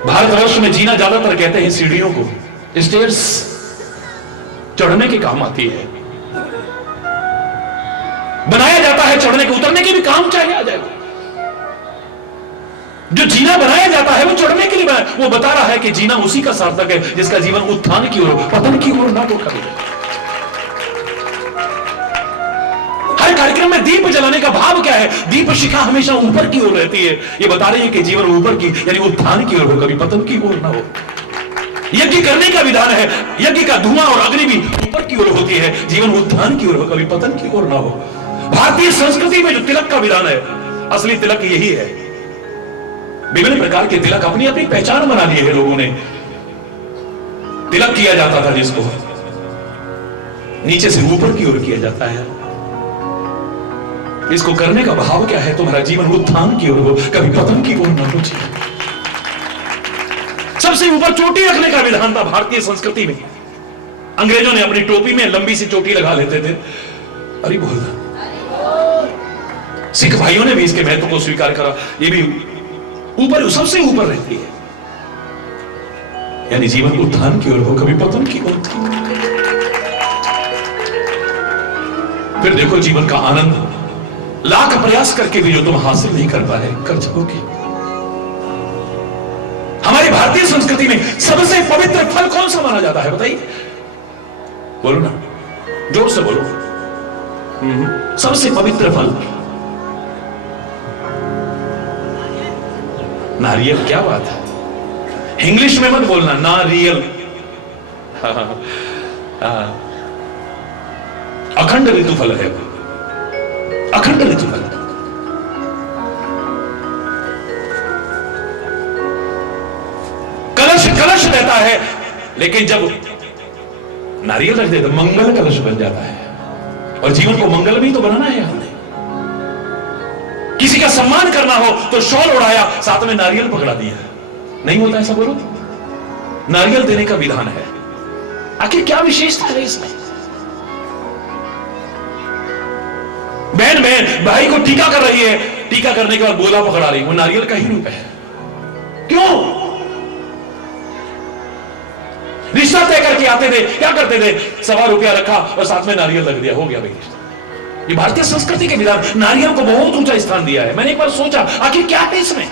भारतवर्ष में जीना ज्यादातर कहते हैं सीढ़ियों को, स्टेयर्स चढ़ने के काम आती है, बनाया जाता है चढ़ने के, उतरने के भी काम चाहे आ जाएगा। जो जीना बनाया जाता है वो चढ़ने के लिए बनाया। वो बता रहा है कि जीना उसी का सार्थक है जिसका जीवन उत्थान की ओर, पतन की ओर ना हो कभी। हर कार्यक्रम में दीप जलाने का भाव क्या है? दीप शिखा हमेशा ऊपर की ओर रहती है। ये बता रही है कि जीवन ऊपर की यानी उत्थान की ओर हो, कभी पतन की ओर ना हो। यज्ञ करने का विधान है, यज्ञ का धुआं और अग्नि भी ऊपर की ओर होती है, जीवन उत्थान की ओर हो, कभी पतन की ओर ना हो। भारतीय संस्कृति में जो तिलक का विधान है, असली तिलक यही है। विभिन्न प्रकार के तिलक अपनी अपनी पहचान बना लिए है लोगों ने। तिलक किया जाता था जिसको नीचे से ऊपर की ओर किया जाता है। इसको करने का भाव क्या है? तुम्हारा जीवन उत्थान की ओर हो, कभी पतन की ओर न हो। सबसे ऊपर चोटी रखने का विधान था भारतीय संस्कृति में। अंग्रेजों ने अपनी टोपी में लंबी सी चोटी लगा लेते थे। अरे बोल, सिख भाइयों ने भी इसके महत्व को स्वीकार करा। ये भी ऊपर, सबसे ऊपर रहती है, यानी जीवन उत्थान की ओर हो, कभी पतन की ओर। फिर देखो जीवन का आनंद लाख प्रयास करके भी जो तुम हासिल नहीं कर पाए, कर जाओगे। हमारी भारतीय संस्कृति में सबसे पवित्र फल कौन सा माना जाता है? बताइए, बोलो ना, जोर से बोलो। सबसे पवित्र फल नारियल। क्या बात है, इंग्लिश में मत बोलना, नारियल। अखंड ऋतु फल है, अखंड ऋतु फल। कलश रहता है, लेकिन जब नारियल रख देते मंगल कलश बन जाता है। और जीवन को मंगल भी तो बनाना है हमने। किसी का सम्मान करना हो तो शॉल उड़ाया, साथ में नारियल पकड़ा दिया। नहीं होता ऐसा? बोलो, नारियल देने का विधान है। आखिर क्या विशेषता है इसमें? बहन भाई को टीका कर रही है, टीका करने के बाद गोला पकड़ा रही, वो नारियल का ही रूप है। क्यों? रिश्ता तय करके आते थे, क्या करते थे? ₹1.25 रखा और साथ में नारियल रख दिया, हो गया भाई रिश्ता। ये भारतीय संस्कृति के विधान, नारियल को बहुत ऊंचा स्थान दिया है। मैंने एक बार सोचा, आखिर क्या है इसमें,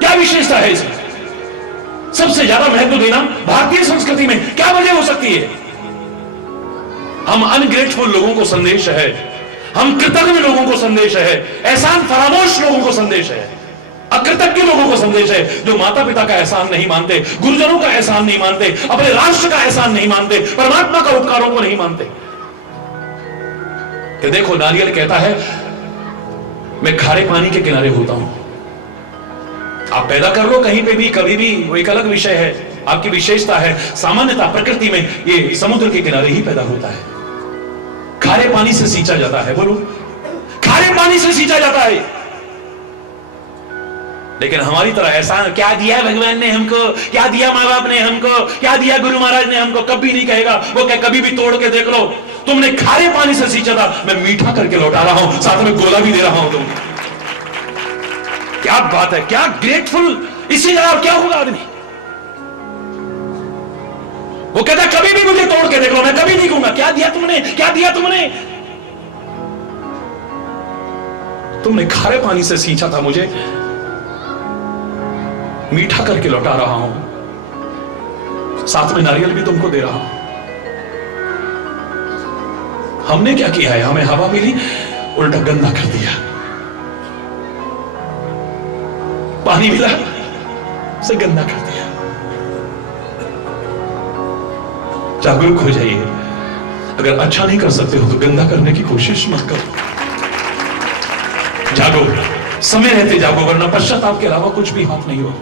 क्या विशेषता है इसमें? सबसे ज्यादा महत्व देना भारतीय संस्कृति में क्या वजह हो सकती है? हम अनग्रेटफुल लोगों को संदेश है, हम कृतज्ञ लोगों को संदेश है, एहसान फरामोश लोगों को संदेश है, अकृतज्ञ लोगों को संदेश है, जो माता पिता का एहसान नहीं मानते, गुरुजनों का एहसान नहीं मानते, अपने राष्ट्र का एहसान नहीं मानते, परमात्मा का उपकारों को नहीं मानते। कि देखो नारियल कहता है मैं खारे पानी के किनारे होता हूं। आप पैदा कर लो कहीं पे भी कभी भी, वो एक अलग विषय है, आपकी विशेषता है। सामान्यता प्रकृति में ये समुद्र के किनारे ही पैदा होता है, खारे पानी से सींचा जाता है। बोलो, खारे पानी से सींचा जाता है। लेकिन हमारी तरह ऐसा क्या दिया भगवान ने हमको, क्या दिया माँ बाप ने हमको, क्या दिया गुरु महाराज ने हमको, कभी नहीं कहेगा। वो क्या कभी भी तोड़ के देख लो, तुमने खारे पानी से सींचा था, मैं मीठा करके लौटा रहा हूं, साथ में गोला भी दे रहा हूं तुम। क्या बात है, क्या ग्रेटफुल। इसी जगह क्या होगा आदमी, वो कहता कभी भी मुझे तोड़ के देख लो, मैं कभी नहीं कहूंगा क्या दिया तुमने, क्या दिया तुमने। तुमने खारे पानी से सींचा था, मुझे मीठा करके लौटा रहा हूं, साथ में नारियल भी तुमको दे रहा हूं। हमने क्या किया है, हमें हवा मिली, उल्टा गंदा कर दिया। पानी मिला, उसे गंदा कर दिया। जागरूक हो जाइए। अगर अच्छा नहीं कर सकते हो तो गंदा करने की कोशिश मत करो। जागो, समय रहते जागो, वरना पश्चाताप के अलावा कुछ भी हाथ नहीं हो।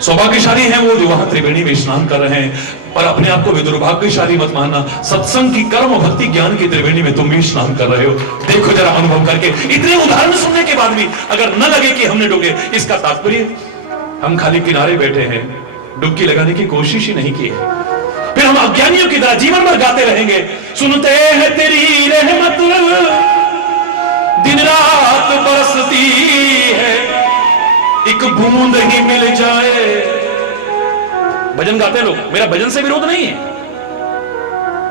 सौभाग्यशाली हैं वो जो वहां त्रिवेणी में स्नान कर रहे हैं, पर अपने आप को भी दुर्भाग्यशाली मत मानना। सत्संग की, कर्म, भक्ति, ज्ञान की त्रिवेणी में तुम भी स्नान कर रहे हो। देखो जरा अनुभव करके, इतने उदाहरण सुनने के बाद भी अगर न लगे कि हमने डूबे, इसका तात्पर्य हम खाली किनारे बैठे हैं, डुबकी लगाने की कोशिश ही नहीं की है। फिर हम अज्ञानियों की तरह जीवन भर गाते रहेंगे, सुनते हैं तेरी रहमत दिन रात बरसती है, एक बूंद ही मिल जाए। भजन गाते लोग, मेरा भजन से विरोध नहीं है,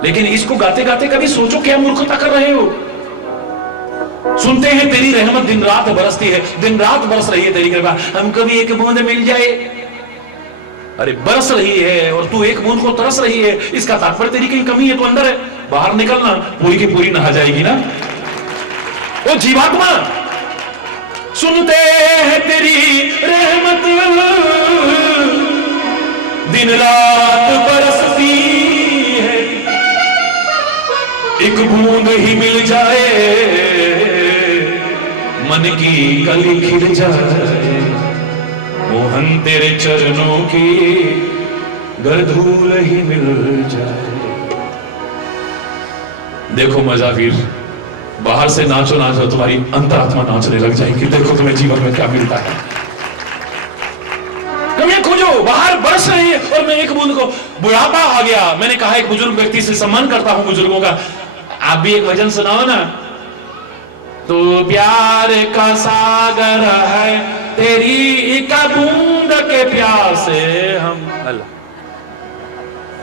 लेकिन इसको गाते गाते कभी सोचो क्या मूर्खता कर रहे हो। सुनते हैं तेरी रहमत दिन रात बरसती है, दिन रात बरस रही है तेरी कृपा, हमको भी एक बूंद मिल जाए। अरे बरस रही है और तू एक बूंद को तरस रही है, इसका तात्पर्य तेरी कहीं कमी है तो अंदर है, बाहर निकलना, पूरी की पूरी नहा जाएगी ना वो जीवात्मा। सुनते हैं तेरी रहमत दिन रात बरसती है, एक बूंद ही मिल जाए, मन की कली खिल जाए, मोहन तेरे चरणों की गर धूल ही मिल जाए। देखो मजा वीर, बाहर से नाचो नाचो, तुम्हारी अंतरात्मा नाचने लग जाएगी। देखो तुम्हें जीवन में क्या मिलता है। कमियां खोजो, बाहर बरस रही है और मैं एक बूंद को, बुढ़ापा आ गया। मैंने कहा एक बुजुर्ग व्यक्ति से सम्मान करता हूं बुजुर्गों का, आप भी एक भजन सुनाओ ना। तो प्यार का सागर है तेरी एक बूंद के प्यासे हम। अल्लाह,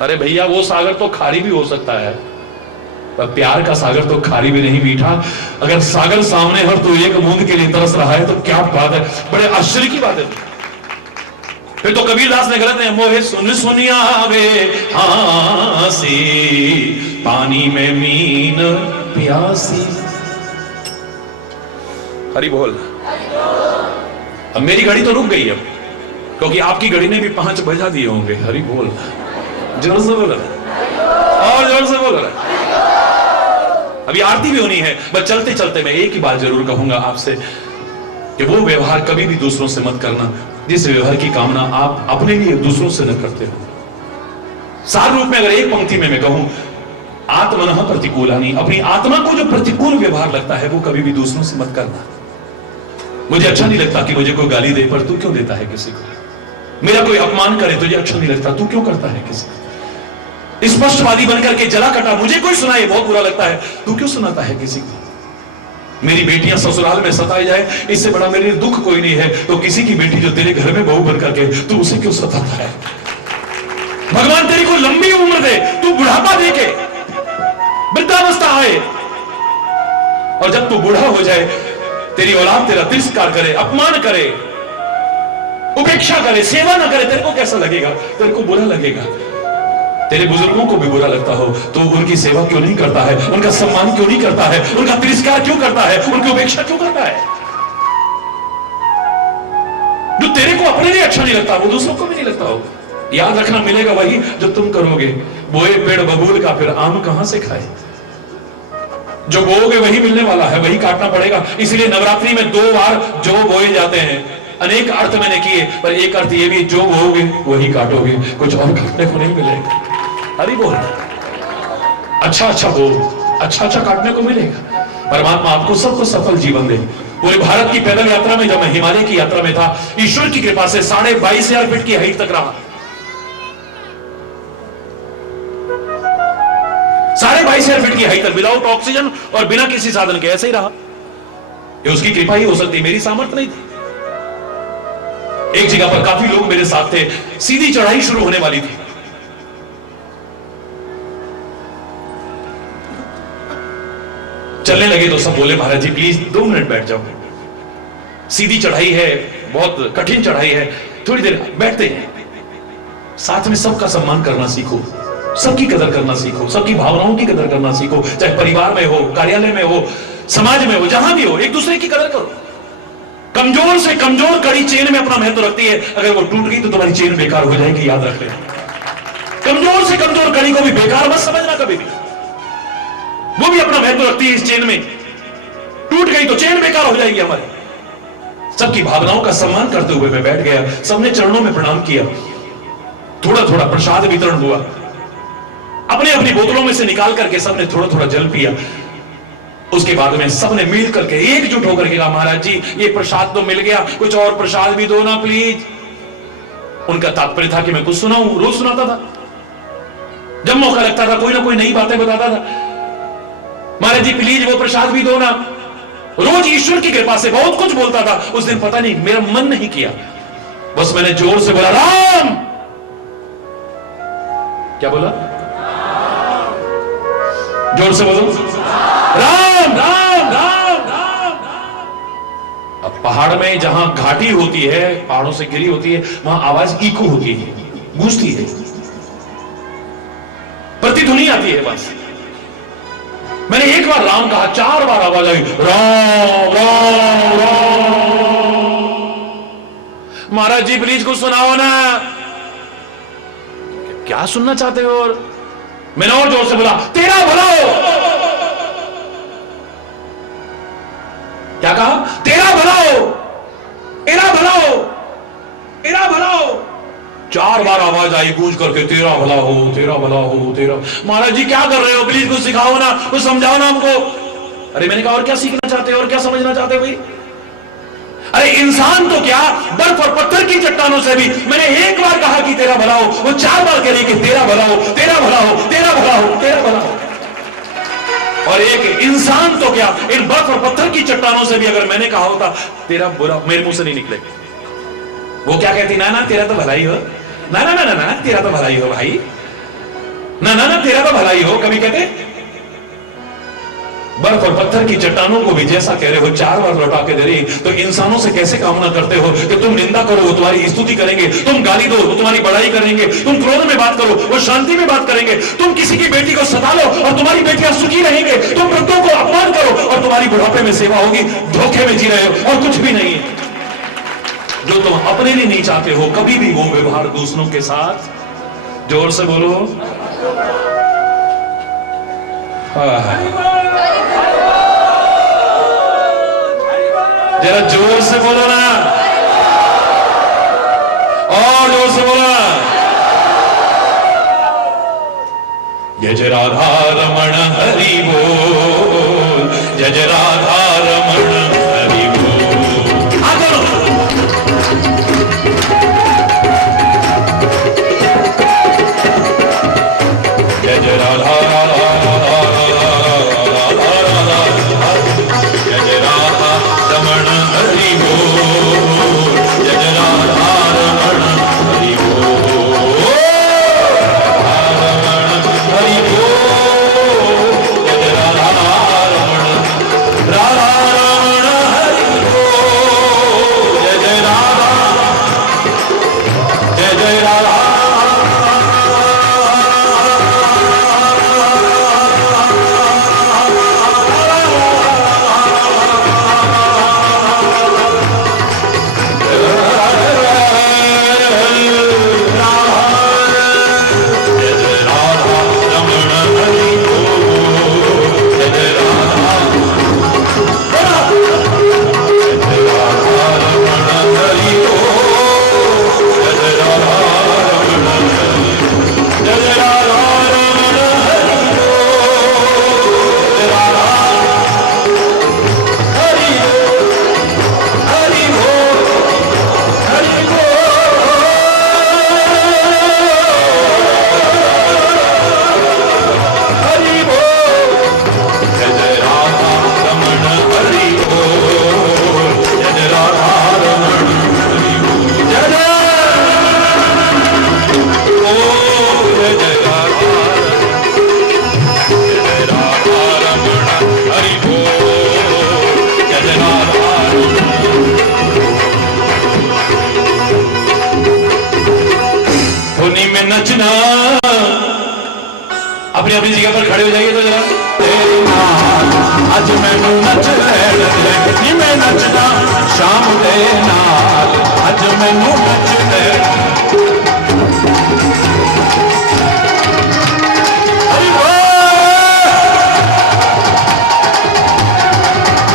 अरे भैया वो सागर तो खारी भी हो सकता है, पर प्यार का सागर तो खारी भी नहीं मीठा। अगर सागर सामने हो तो एक बूंद के लिए तरस रहा है तो क्या बात है, बड़े आश्चर्य की बात है। फिर तो कबीरदास ने गलत है, मोहे सुन सुनिया वे हासी, पानी में मीन प्यासी। हरि बोल। अब मेरी घड़ी तो रुक गई अब, क्योंकि आपकी घड़ी ने भी 5 बजा दिए होंगे। हरि बोल, जोर से बोल, और जोर से बोल। अभी आरती भी होनी है, बस चलते चलते मैं एक ही बात जरूर कहूंगा आपसे कि वो व्यवहार कभी भी दूसरों से मत करना जिस व्यवहार की कामना आप अपने लिए दूसरों से न करते हो। सार रूप में अगर एक पंक्ति में मैं कहूं, आत्मनः प्रतिकूलानि, अपनी आत्मा को जो प्रतिकूल व्यवहार लगता है वो कभी भी दूसरों से मत करना। मुझे अच्छा नहीं लगता कि मुझे कोई गाली दे, पर तू क्यों देता है किसी को। मेरा कोई अपमान करे, तुझे अच्छा नहीं लगता, तू क्यों करता है किसी को। स्पष्टवादी बनकर के जला कटा, मुझे कोई सुनाए बहुत बुरा लगता है, तू क्यों सुनाता है किसी को। मेरी बेटियां ससुराल में सताई जाए, इससे बड़ा मेरे लिए दुख कोई नहीं है, तो किसी की बेटी जो तेरे घर में बहू बनकर के तू उसे क्यों सताता है। भगवान तेरी को लंबी उम्र दे, तू बुढ़ापा दे के वृद्धावस्था आए, और जब तू बूढ़ा हो जाए तेरी औलाद तेरा तिरस्कार करे, अपमान करे, उपेक्षा करे, सेवा न करे, तेरे को कैसा लगेगा। तेरे को बुरा लगेगा। तेरे बुजुर्गों को भी बुरा लगता हो तो उनकी सेवा क्यों नहीं करता है, उनका सम्मान क्यों नहीं करता है, उनका तिरस्कार क्यों करता है, उनकी उपेक्षा क्यों करता है। जो तेरे को अपने लिए अच्छा नहीं लगता वो दूसरों को भी नहीं लगता हो। याद रखना, मिलेगा वही जो तुम करोगे। बोए पेड़ बबूल का, फिर आम कहां से खाए। जो बोओगे वही मिलने वाला है, वही काटना पड़ेगा। इसलिए नवरात्रि में 2 बार जो बोए जाते हैं। अनेक अर्थ मैंने किए, पर एक अर्थ ये भी, जो बोओगे वही काटोगे, कुछ और काटने को नहीं मिलेगा। हरि बोल। अच्छा अच्छा बो, अच्छा अच्छा काटने को मिलेगा। परमात्मा आपको सबको सफल जीवन दे। पूरे भारत की पैदल यात्रा में, जब मैं हिमालय की यात्रा में था, ईश्वर की कृपा से 22,500 फीट की हाइट तक रहा। 22,500 फीट की हाइट तक विदाउट ऑक्सीजन और बिना किसी साधन के ऐसे ही रहा। ये उसकी कृपा ही हो सकती, मेरी सामर्थ्य नहीं थी। एक जगह पर काफी लोग मेरे साथ थे, सीधी चढ़ाई शुरू होने वाली थी। चलने लगे तो सब बोले, महाराज जी प्लीज 2 मिनट बैठ जाओ, सीधी चढ़ाई है, बहुत कठिन चढ़ाई है, थोड़ी देर बैठते हैं। साथ में सबका सम्मान करना सीखो, सबकी कदर करना सीखो, सबकी भावनाओं की कदर करना सीखो, चाहे परिवार में हो, कार्यालय में हो, समाज में हो, जहां भी हो, एक दूसरे की कदर करो। कमजोर से कमजोर कड़ी चेन में अपना महत्व रखती है, अगर वो टूट गई तो तुम्हारी चेन बेकार हो जाएगी, याद रख लेना। कमजोर से कमजोर कड़ी को भी बेकार मत समझना कभी भी, वो भी अपना महत्व रखती है इस चेन में। टूट गई तो चेन बेकार हो जाएगी हमारी। सबकी भावनाओं का सम्मान करते हुए मैं बैठ गया, सबने चरणों में प्रणाम किया, थोड़ा थोड़ा प्रसाद वितरण हुआ, अपने अपनी बोतलों में से निकाल करके सबने थोड़ा थोड़ा जल पिया। उसके बाद में सबने मिल करके एकजुट होकर के कहा, महाराज जी ये प्रसाद तो मिल गया, कुछ और प्रसाद भी दो ना प्लीज। उनका तात्पर्य था कि मैं कुछ सुनाऊं, रोज सुनाता था, जब मौका लगता था कोई ना कोई नई बातें बताता था। महाराज जी प्लीज वो प्रसाद भी दो ना। रोज ईश्वर की कृपा से बहुत कुछ बोलता था, उस दिन पता नहीं मेरा मन नहीं किया, बस मैंने जोर से बोला राम। क्या बोला? जोर से बोलो, राम राम राम राम। अब पहाड़ में जहां घाटी होती है, पहाड़ों से घिरी होती है, वहां आवाज इको होती है, गूंजती है, प्रतिध्वनि आती है। बस मैंने एक बार राम कहा, 4 बार आवाज आई राम राम राम। महाराज जी प्लीज कुछ सुनाओ ना। क्या सुनना चाहते हो? और मैंने और जोर से बोला, तेरा भला हो। क्या कहा? तेरा भला हो, तेरा भला हो, तेरा भला हो। 4 बार आवाज आई गूंज करके, तेरा भला हो, तेरा भला हो, तेरा। महाराज जी क्या कर रहे हो, प्लीज कुछ सिखाओ ना, कुछ समझाओ ना हमको। अरे मैंने कहा और क्या सीखना चाहते हो, और क्या समझना चाहते हो भाई? अरे इंसान तो क्या, बर्फ और पत्थर की चट्टानों से भी मैंने एक बार कहा कि तेरा भला हो, वो 4 बार कह रही कि तेरा भला हो, तेरा भला हो, तेरा भला हो, तेरा भला हो। और एक इंसान तो क्या, इन बर्फ और पत्थर की चट्टानों से भी अगर मैंने कहा होता तेरा बुरा, मेरे मुंह से नहीं निकले। वो क्या कहती, ना ना तेरा तो भलाई हो, ना ना ना ना ना तेरा तो भलाई हो भाई, ना ना ना तेरा तो भलाई हो। कभी कहते बर्फ और पत्थर की चट्टानों को भी जैसा कह रहे हो 4 बार लौटा के दे रही, तो इंसानों से कैसे कामना करते हो कि तुम निंदा करो वो तुम्हारी स्तुति करेंगे, तुम गाली दो वो तुम्हारी बड़ाई करेंगे, तुम क्रोध में बात करो वो शांति में बात करेंगे, तुम किसी की बेटी को सता लो और तुम्हारी बेटियां सुखी रहेंगे, तुम वृद्धों को अपमान करो और तुम्हारी बुढ़ापे में सेवा होगी। धोखे में जी रहे हो और कुछ भी नहीं है। जो तुम अपने लिए नहीं चाहते हो कभी भी वो व्यवहार दूसरों के साथ, जोर से बोलो जरा जोर से बोलो ना, और जोर से बोलो ना। जय जय राधा रमण हरि बोल, जय जय राधा रमण हरि बोल। हाँ करो। जय जय राधा रमण हरि बोल, जय जय राधा रमण हरि बोल, रमण हरि बोल, जय जय राधा रमण हरि बोल, जय जय राधा, जय जय राधा मैं नचना। अपनी अपनी जगह पर खड़े हो जाइए तो जरा। तेरे नाल अज मैनू नच लैण दे नी मैं नचना शाम दे नाल अज मैनू नच लैण।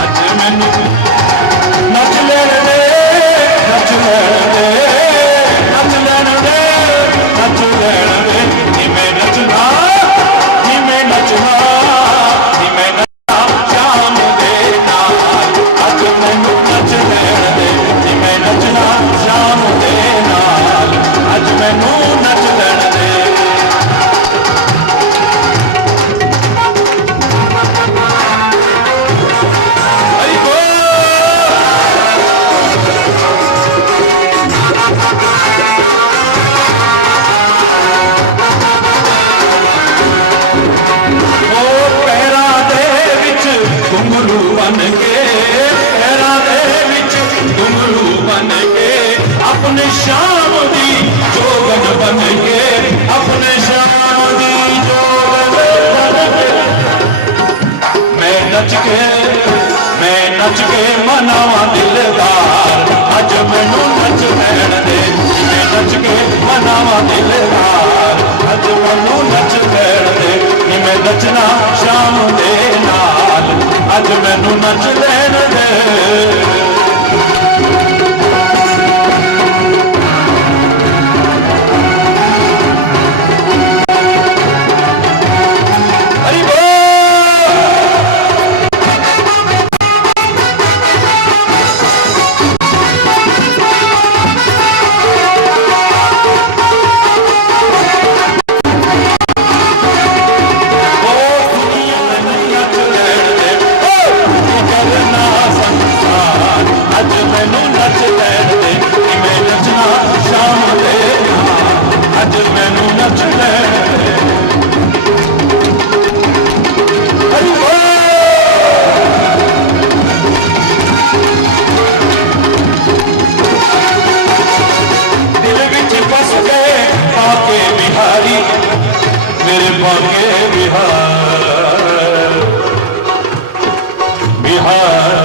अज मैनू नच लैण दे नच लैण दे नच लैण दे नच लैण दे नी मैं नचना नी मैं नचना नी मैं नचना शाम दे नाल अज मैनू नच लैण दे नी मैं नचना शाम दे नाल अज मैनू नच लैण दे। हरि बोल। ओ पैरां दे विच घुंघरू बन के पैरां दे विच घुंघरू बन के अपने शाम दी जोगन बन के अपने शाम दी जोगन बन के मैं नच के मनावा दिलदार अज मैनू नच लैण दे मैं नच के मनावा दिलदार अज मैनू नच लैण दे नी मैं नचना शाम दे नाल अज मैनू नच लैण दे। हरि बोल। ओ दुनिया नच लैण दे ओ करना संसार अज मैनू नच लैण दे नी मैं नचना शाम दे नाल अज मैनू नच लैण दे। हरि बोल। दिल विच बस गए बाके बिहारी मेरे बाके बिहार बिहार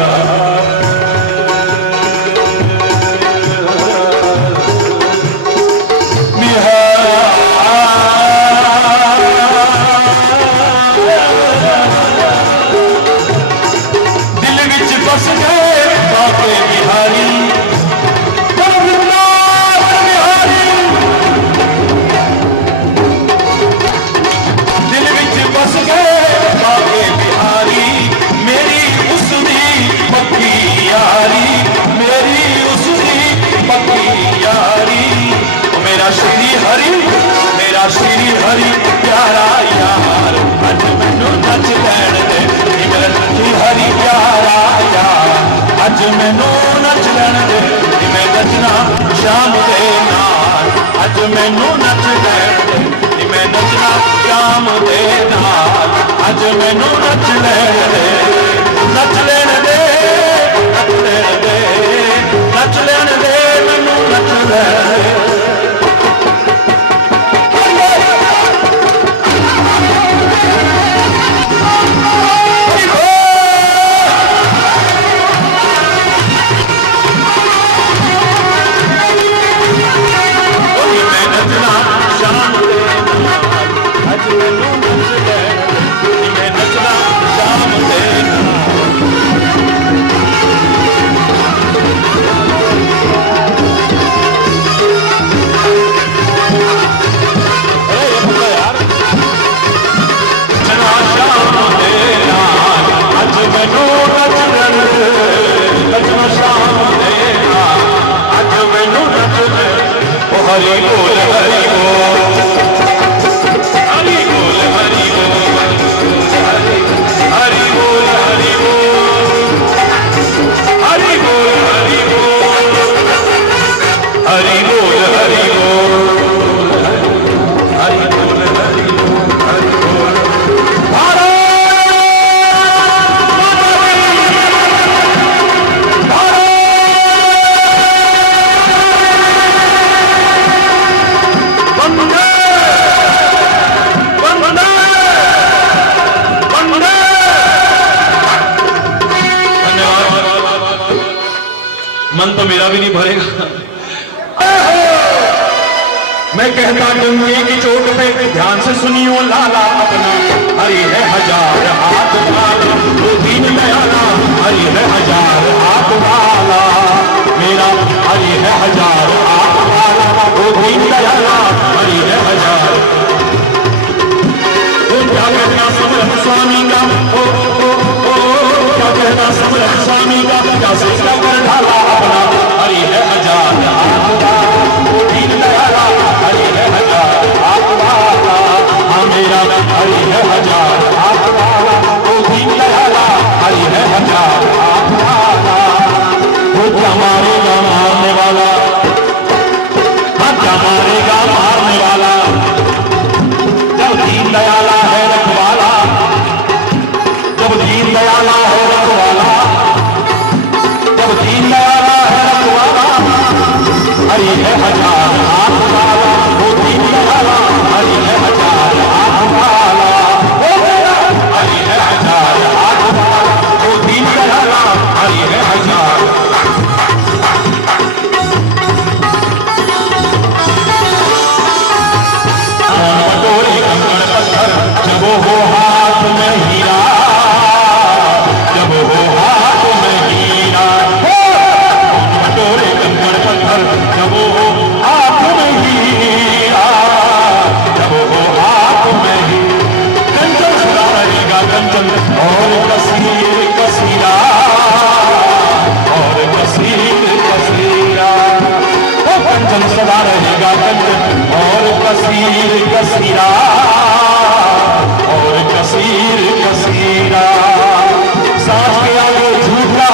दिल विच बस गए बाके बिहारी बिहारी दिल विच बस गए बाके बिहारी मेरी उसदी पक्की यारी मेरी उसदी पक्की यारी ओ मेरा श्री हरि प्यारा यार अज मैनू नच लैण दे नी मेरा श्री हरि प्यारा यार अज मैनू नच लैण दे नी मैं नचना शाम दे नाल अज मैनू नच लैण दे नी मैं नचना शाम दे नाल अज मैनू नच लैण दे नच लैण दे नच लैण दे नच लैण दे मैनू नच लैण दे। हरि बोल। ओ नी मैं नचना शाम दे नाल अज मैनू नच लैण दे नी मैं नचना शाम दे नाल मेरा भी नहीं भरेगा। मैं कहता गंगे की चोट पे ध्यान से सुनियो लाला अपना, हरि है हजार हाथ वाला वो दीन दयाला, हरि है हजार हाथ वाला मेरा, हरि है हजार हाथ वाला वो दीन दयाला, हरि है हजार। वो क्या कहना समर्थ स्वामी का, ओ ओ ओ क्या कहना समर्थ स्वामी का, क्या सेवा कर ढाला अपना, हरि है हजार हाथ वाला वो दीन दयाला, हरि है हजार हाथ वाला मेरा, हरि है हजार हाथ वाला वो दीन दयाला, हरि है हजार हाथ वाला। वो क्या मारेगा मारने वाला, हाँ क्या मारेगा मारने वाला, जब दीन दयाला है रखवाला, जब दीन दयाला है रखवाला, जब दीन दयाला है रखवाला, हरि है हजार हाथ वाला वो दीन दयाला, हरि है हजार हाथ वाला वो मेरा, हरि है हजार हाथ वाला वो दीन दयाला, हरि है हजार। बटोरे कंकड़ पत्थर जब हो हाथ में हीरा, जब हो हाथ में हीरा, बटोरे कंकड़ पत्थर जब हो हाथ में हीरा, जब हो हाथ में ही कंचन सदा रहेगा कंचन और कसीर कसीरा, और कसीर कसीरा, वो कंचन सदा रहेगा कंचन और कसीर कसीरा, और कसीर कसीरा। सांस के आगे झूठा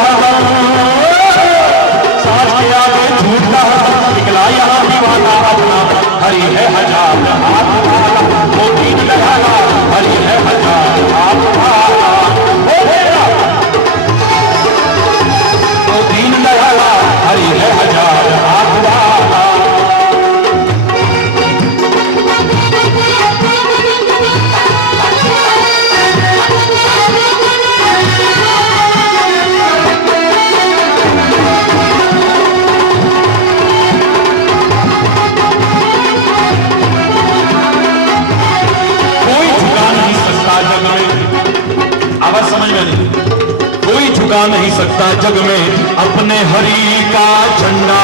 सांस के आगे झूठा निकला यहाँ दीवाना अपना, हरि है हजार हाथ वाला वो दीन दयाला, हरि है हजार हाथ वाला वो मेरा, वो दीन दयाला, हरि है हजार हाथ वाला। समझ में नहीं, कोई झुका नहीं सकता जग में अपने हरि का झंडा,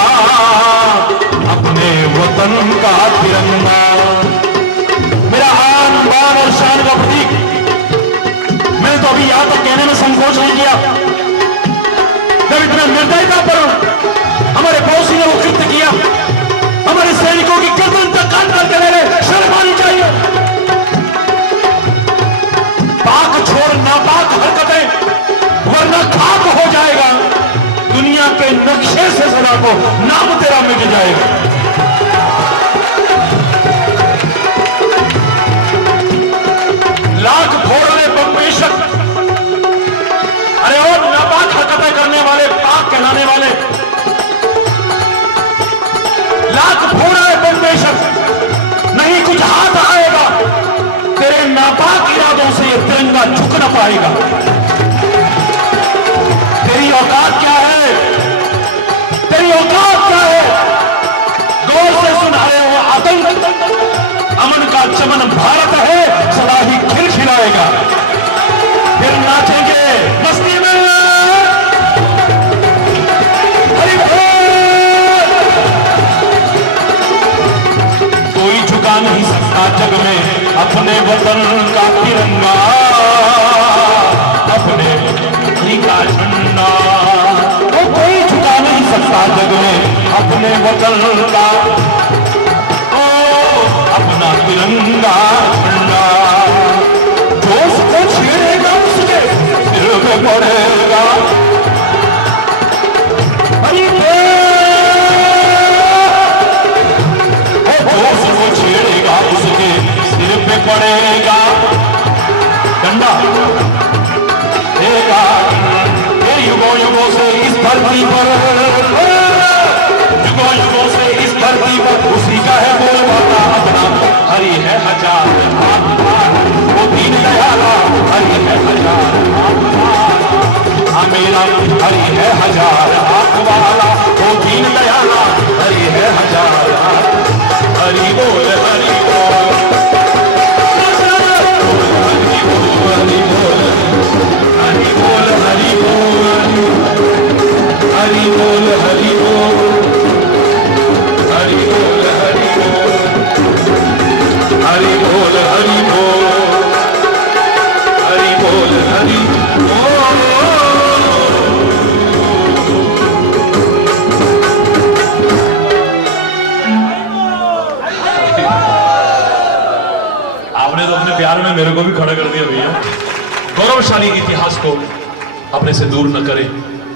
अपने वतन का तिरंगा, मेरा आन बान और शान का प्रतीक। मैंने तो अभी यहां तक कहने में संकोच नहीं किया, जब इतना निर्दयता पर हमारे पड़ोसी ने वो कृत्य किया, हमारे सैनिकों की गर्दन तक काट करके ले गए, शर्म आनी चाहिए। पाक छोड़ नापाक हरकतें, वरना खाक हो जाएगा दुनिया के नक्शे से सदा को, नाम तेरा मिट जाएगा। लाख फोड़ ले बम बेशक, अरे और नापाक हरकतें करने वाले, पाक कहलाने वाले, लाख फोड़ ले बम बेशक, नहीं कुछ हाथ आएगा तेरे नापाक इरादों से, ये तिरंगा झुक न पाएगा। तेरी औकात क्या है, तेरी औकात क्या है, गौर से सुन, अरे वो आतंक अमन का चमन भारत है, सदा ही खिलखिलाएगा, फिर नाचेंगे मस्ती में, हरि बोल। कोई झुका नहीं सकता जग में अपने वतन का तिरंगा, अपने हरि का झंडा, वो कोई झुका नहीं सकता जग में अपने वतन का, ओ अपना तिरंगा झंडा। जो उसको छेड़ेगा उसके सिर पे पड़ेगा, हरि उसको छेड़ेगा उसके सिर पे पड़ेगा डंडा देगा। ये युगों युगों से इस धरती पर, युगों युगों से इस धरती पर उसी का है बोलबाला अपना, हरि है हजार हाथ वाला वो दीन दयाला, हरि है हजार हाथ वाला मेरा, हरि है हजार हाथ वाला वो दीन आपने तो अपने प्यार में मेरे को भी खड़ा कर दिया भैया। गौरवशाली इतिहास को अपने से दूर न करें,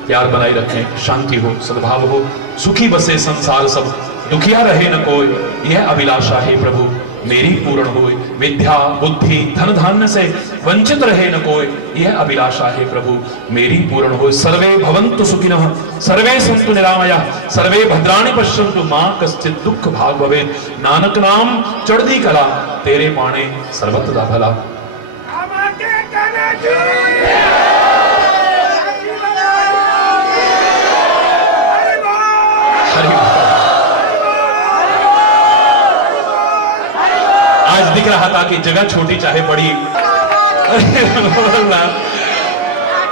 प्यार बनाए रखें, शांति हो, सद्भाव हो, सुखी बसे संसार सब, दुखिया रहे न कोई, यह अभिलाषा है प्रभु मेरी पूर्ण होए। विद्या बुद्धि धन धान्य से वंचित रहे न कोई, यह अभिलाषा है प्रभु मेरी पूर्ण होए। सर्वे भवन्तु सुखिनः, सर्वे सन्तु निरामयाः, सर्वे भद्राणि पश्यन्तु, मां कश्चित् दुःख भाग भवेत्। नानक नाम चढ़दी कला, तेरे पाणे सर्वत्र भला। आज दिख रहा था कि जगह छोटी चाहे बड़ी,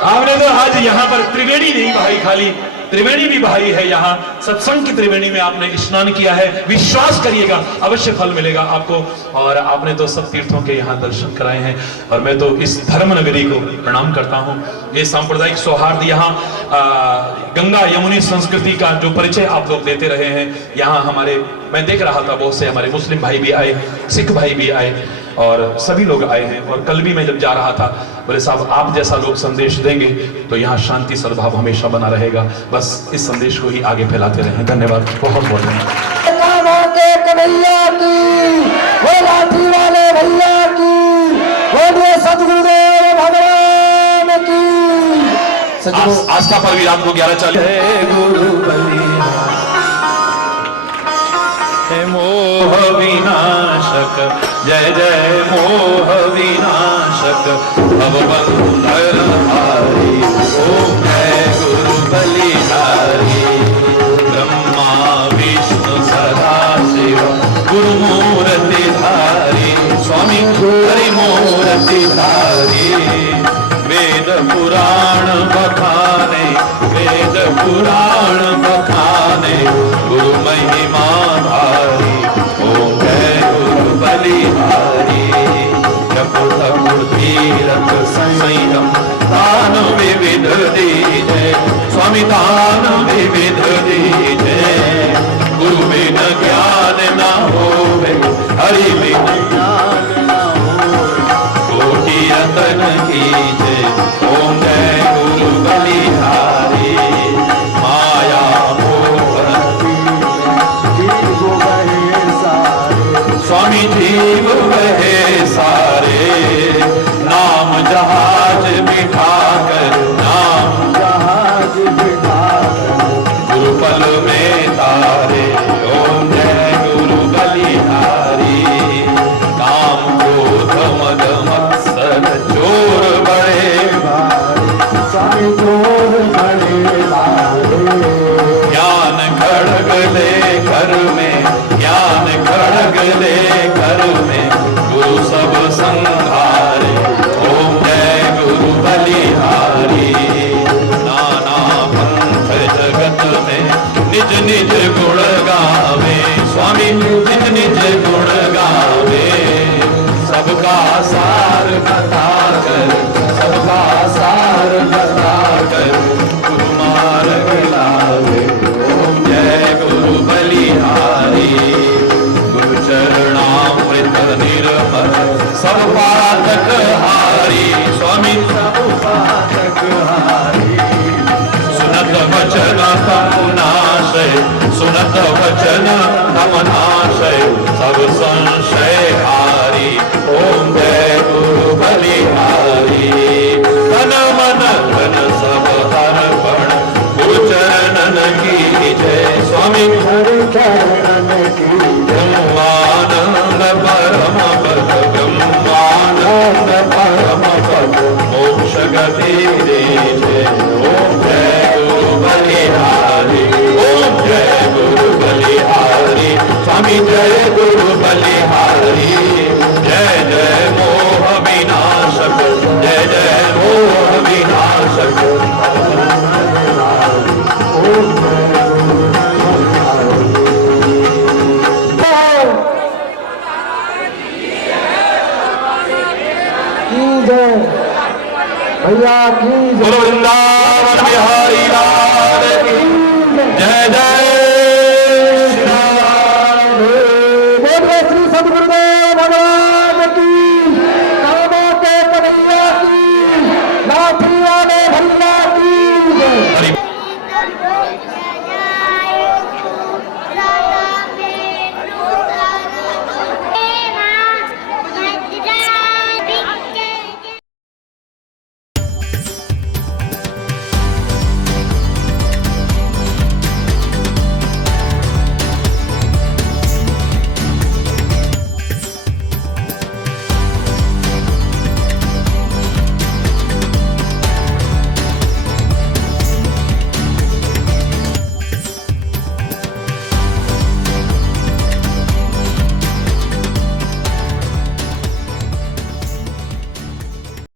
आपने तो आज यहाँ पर त्रिवेणी नहीं बहाई, खाली त्रिवेणी भी बहाई है। यहाँ सत्संग की त्रिवेणी में आपने स्नान किया है, विश्वास करिएगा अवश्य फल मिलेगा आपको। और आपने तो सब तीर्थों के यहाँ दर्शन कराए हैं, और मैं तो इस धर्म नगरी को प्रणाम करता हूँ। ये सांप्रदायिक सौहार्द यहाँ गंगा यमुनी संस्कृति का जो परिचय आप लोग देते रहे हैं, यहाँ हमारे, मैं देख रहा था बहुत से हमारे मुस्लिम भाई भी आए, सिख भाई भी आए, और सभी लोग आए हैं। और कल भी मैं जब जा रहा था, बोले साहब आप जैसा लोग संदेश देंगे तो यहाँ शांति सद्भाव हमेशा बना रहेगा। बस इस संदेश को ही आगे फैलाते रहें। धन्यवाद, बहुत बहुत धन्यवाद। आस्था पर भी रात को 11:40 गुरु मोह विनाशक, जय जय मोह विनाशक, भवबंधन हारी, ओम जय गुरु बलिहारी। ब्रह्मा विष्णु सदा शिव गुरु मूर्ति धारी, स्वामी हरि मूर्ति धारी। वेद पुराण बखाने, वेद पुराण बखाने, गुरु महिमा धारी, ओम जय गुरु बलिहारी। जप तप तीरथ संयम दान विविध दीजय, स्वामी दान विविध दीजय। गुरु बिन ज्ञान न होवे, हरि बिन ज्ञान न होवे, कोटि यतन कीजय, ओम जय गुरु बलिहारी। माया स्वामी जीव वहे सारे, नाम जहाज बिठाकर, नाम जहाज बिठाकर, गुरुपल में तारे, ओम जय गुरु बलिहारी। काम क्रोध मद मत्सर चोर बड़े भारी, स्वामी चोर बड़े भारी। ज्ञान खड़ग ले घर में, ज्ञान खड़ग ले घर में, गुरु सब संहारे, ओम जय गुरु बलिहारी। नाना पंथ जगत में निज निज गुण गावे, स्वामी निज निज गुण गावे। सबका सार बता कर, सबका सार बता कर, गुरु मार्ग लावे, ओम जय गुरु बलिहारी। गुरु चरणामृत निर्मल सब पातक हारी, स्वामी सब पातक हारी। सुनत वचन तम नाशय, सुनत वचन तम नाशय, सब संशय हारी, ओम जय गुरु बलिहारी। तन मन धन सब अर्पण, गुरु चरणन की जय, स्वामी गुरु चरणन की जय। ब्रह्मानंद परम पद, ब्रह्मानंद परम पद, मोक्ष गति दे जय, ओम जय गुरु बलिहारी, ओम जय गुरु बलिहारी। स्वामी जय गुरु बलिहारी। जय जय मोह विनाशक, जय जय मोह विनाशक, भैया की बोलो वृंदावन बिहारी लाल की जय जय श्री राम। श्री सद्गुरुदेव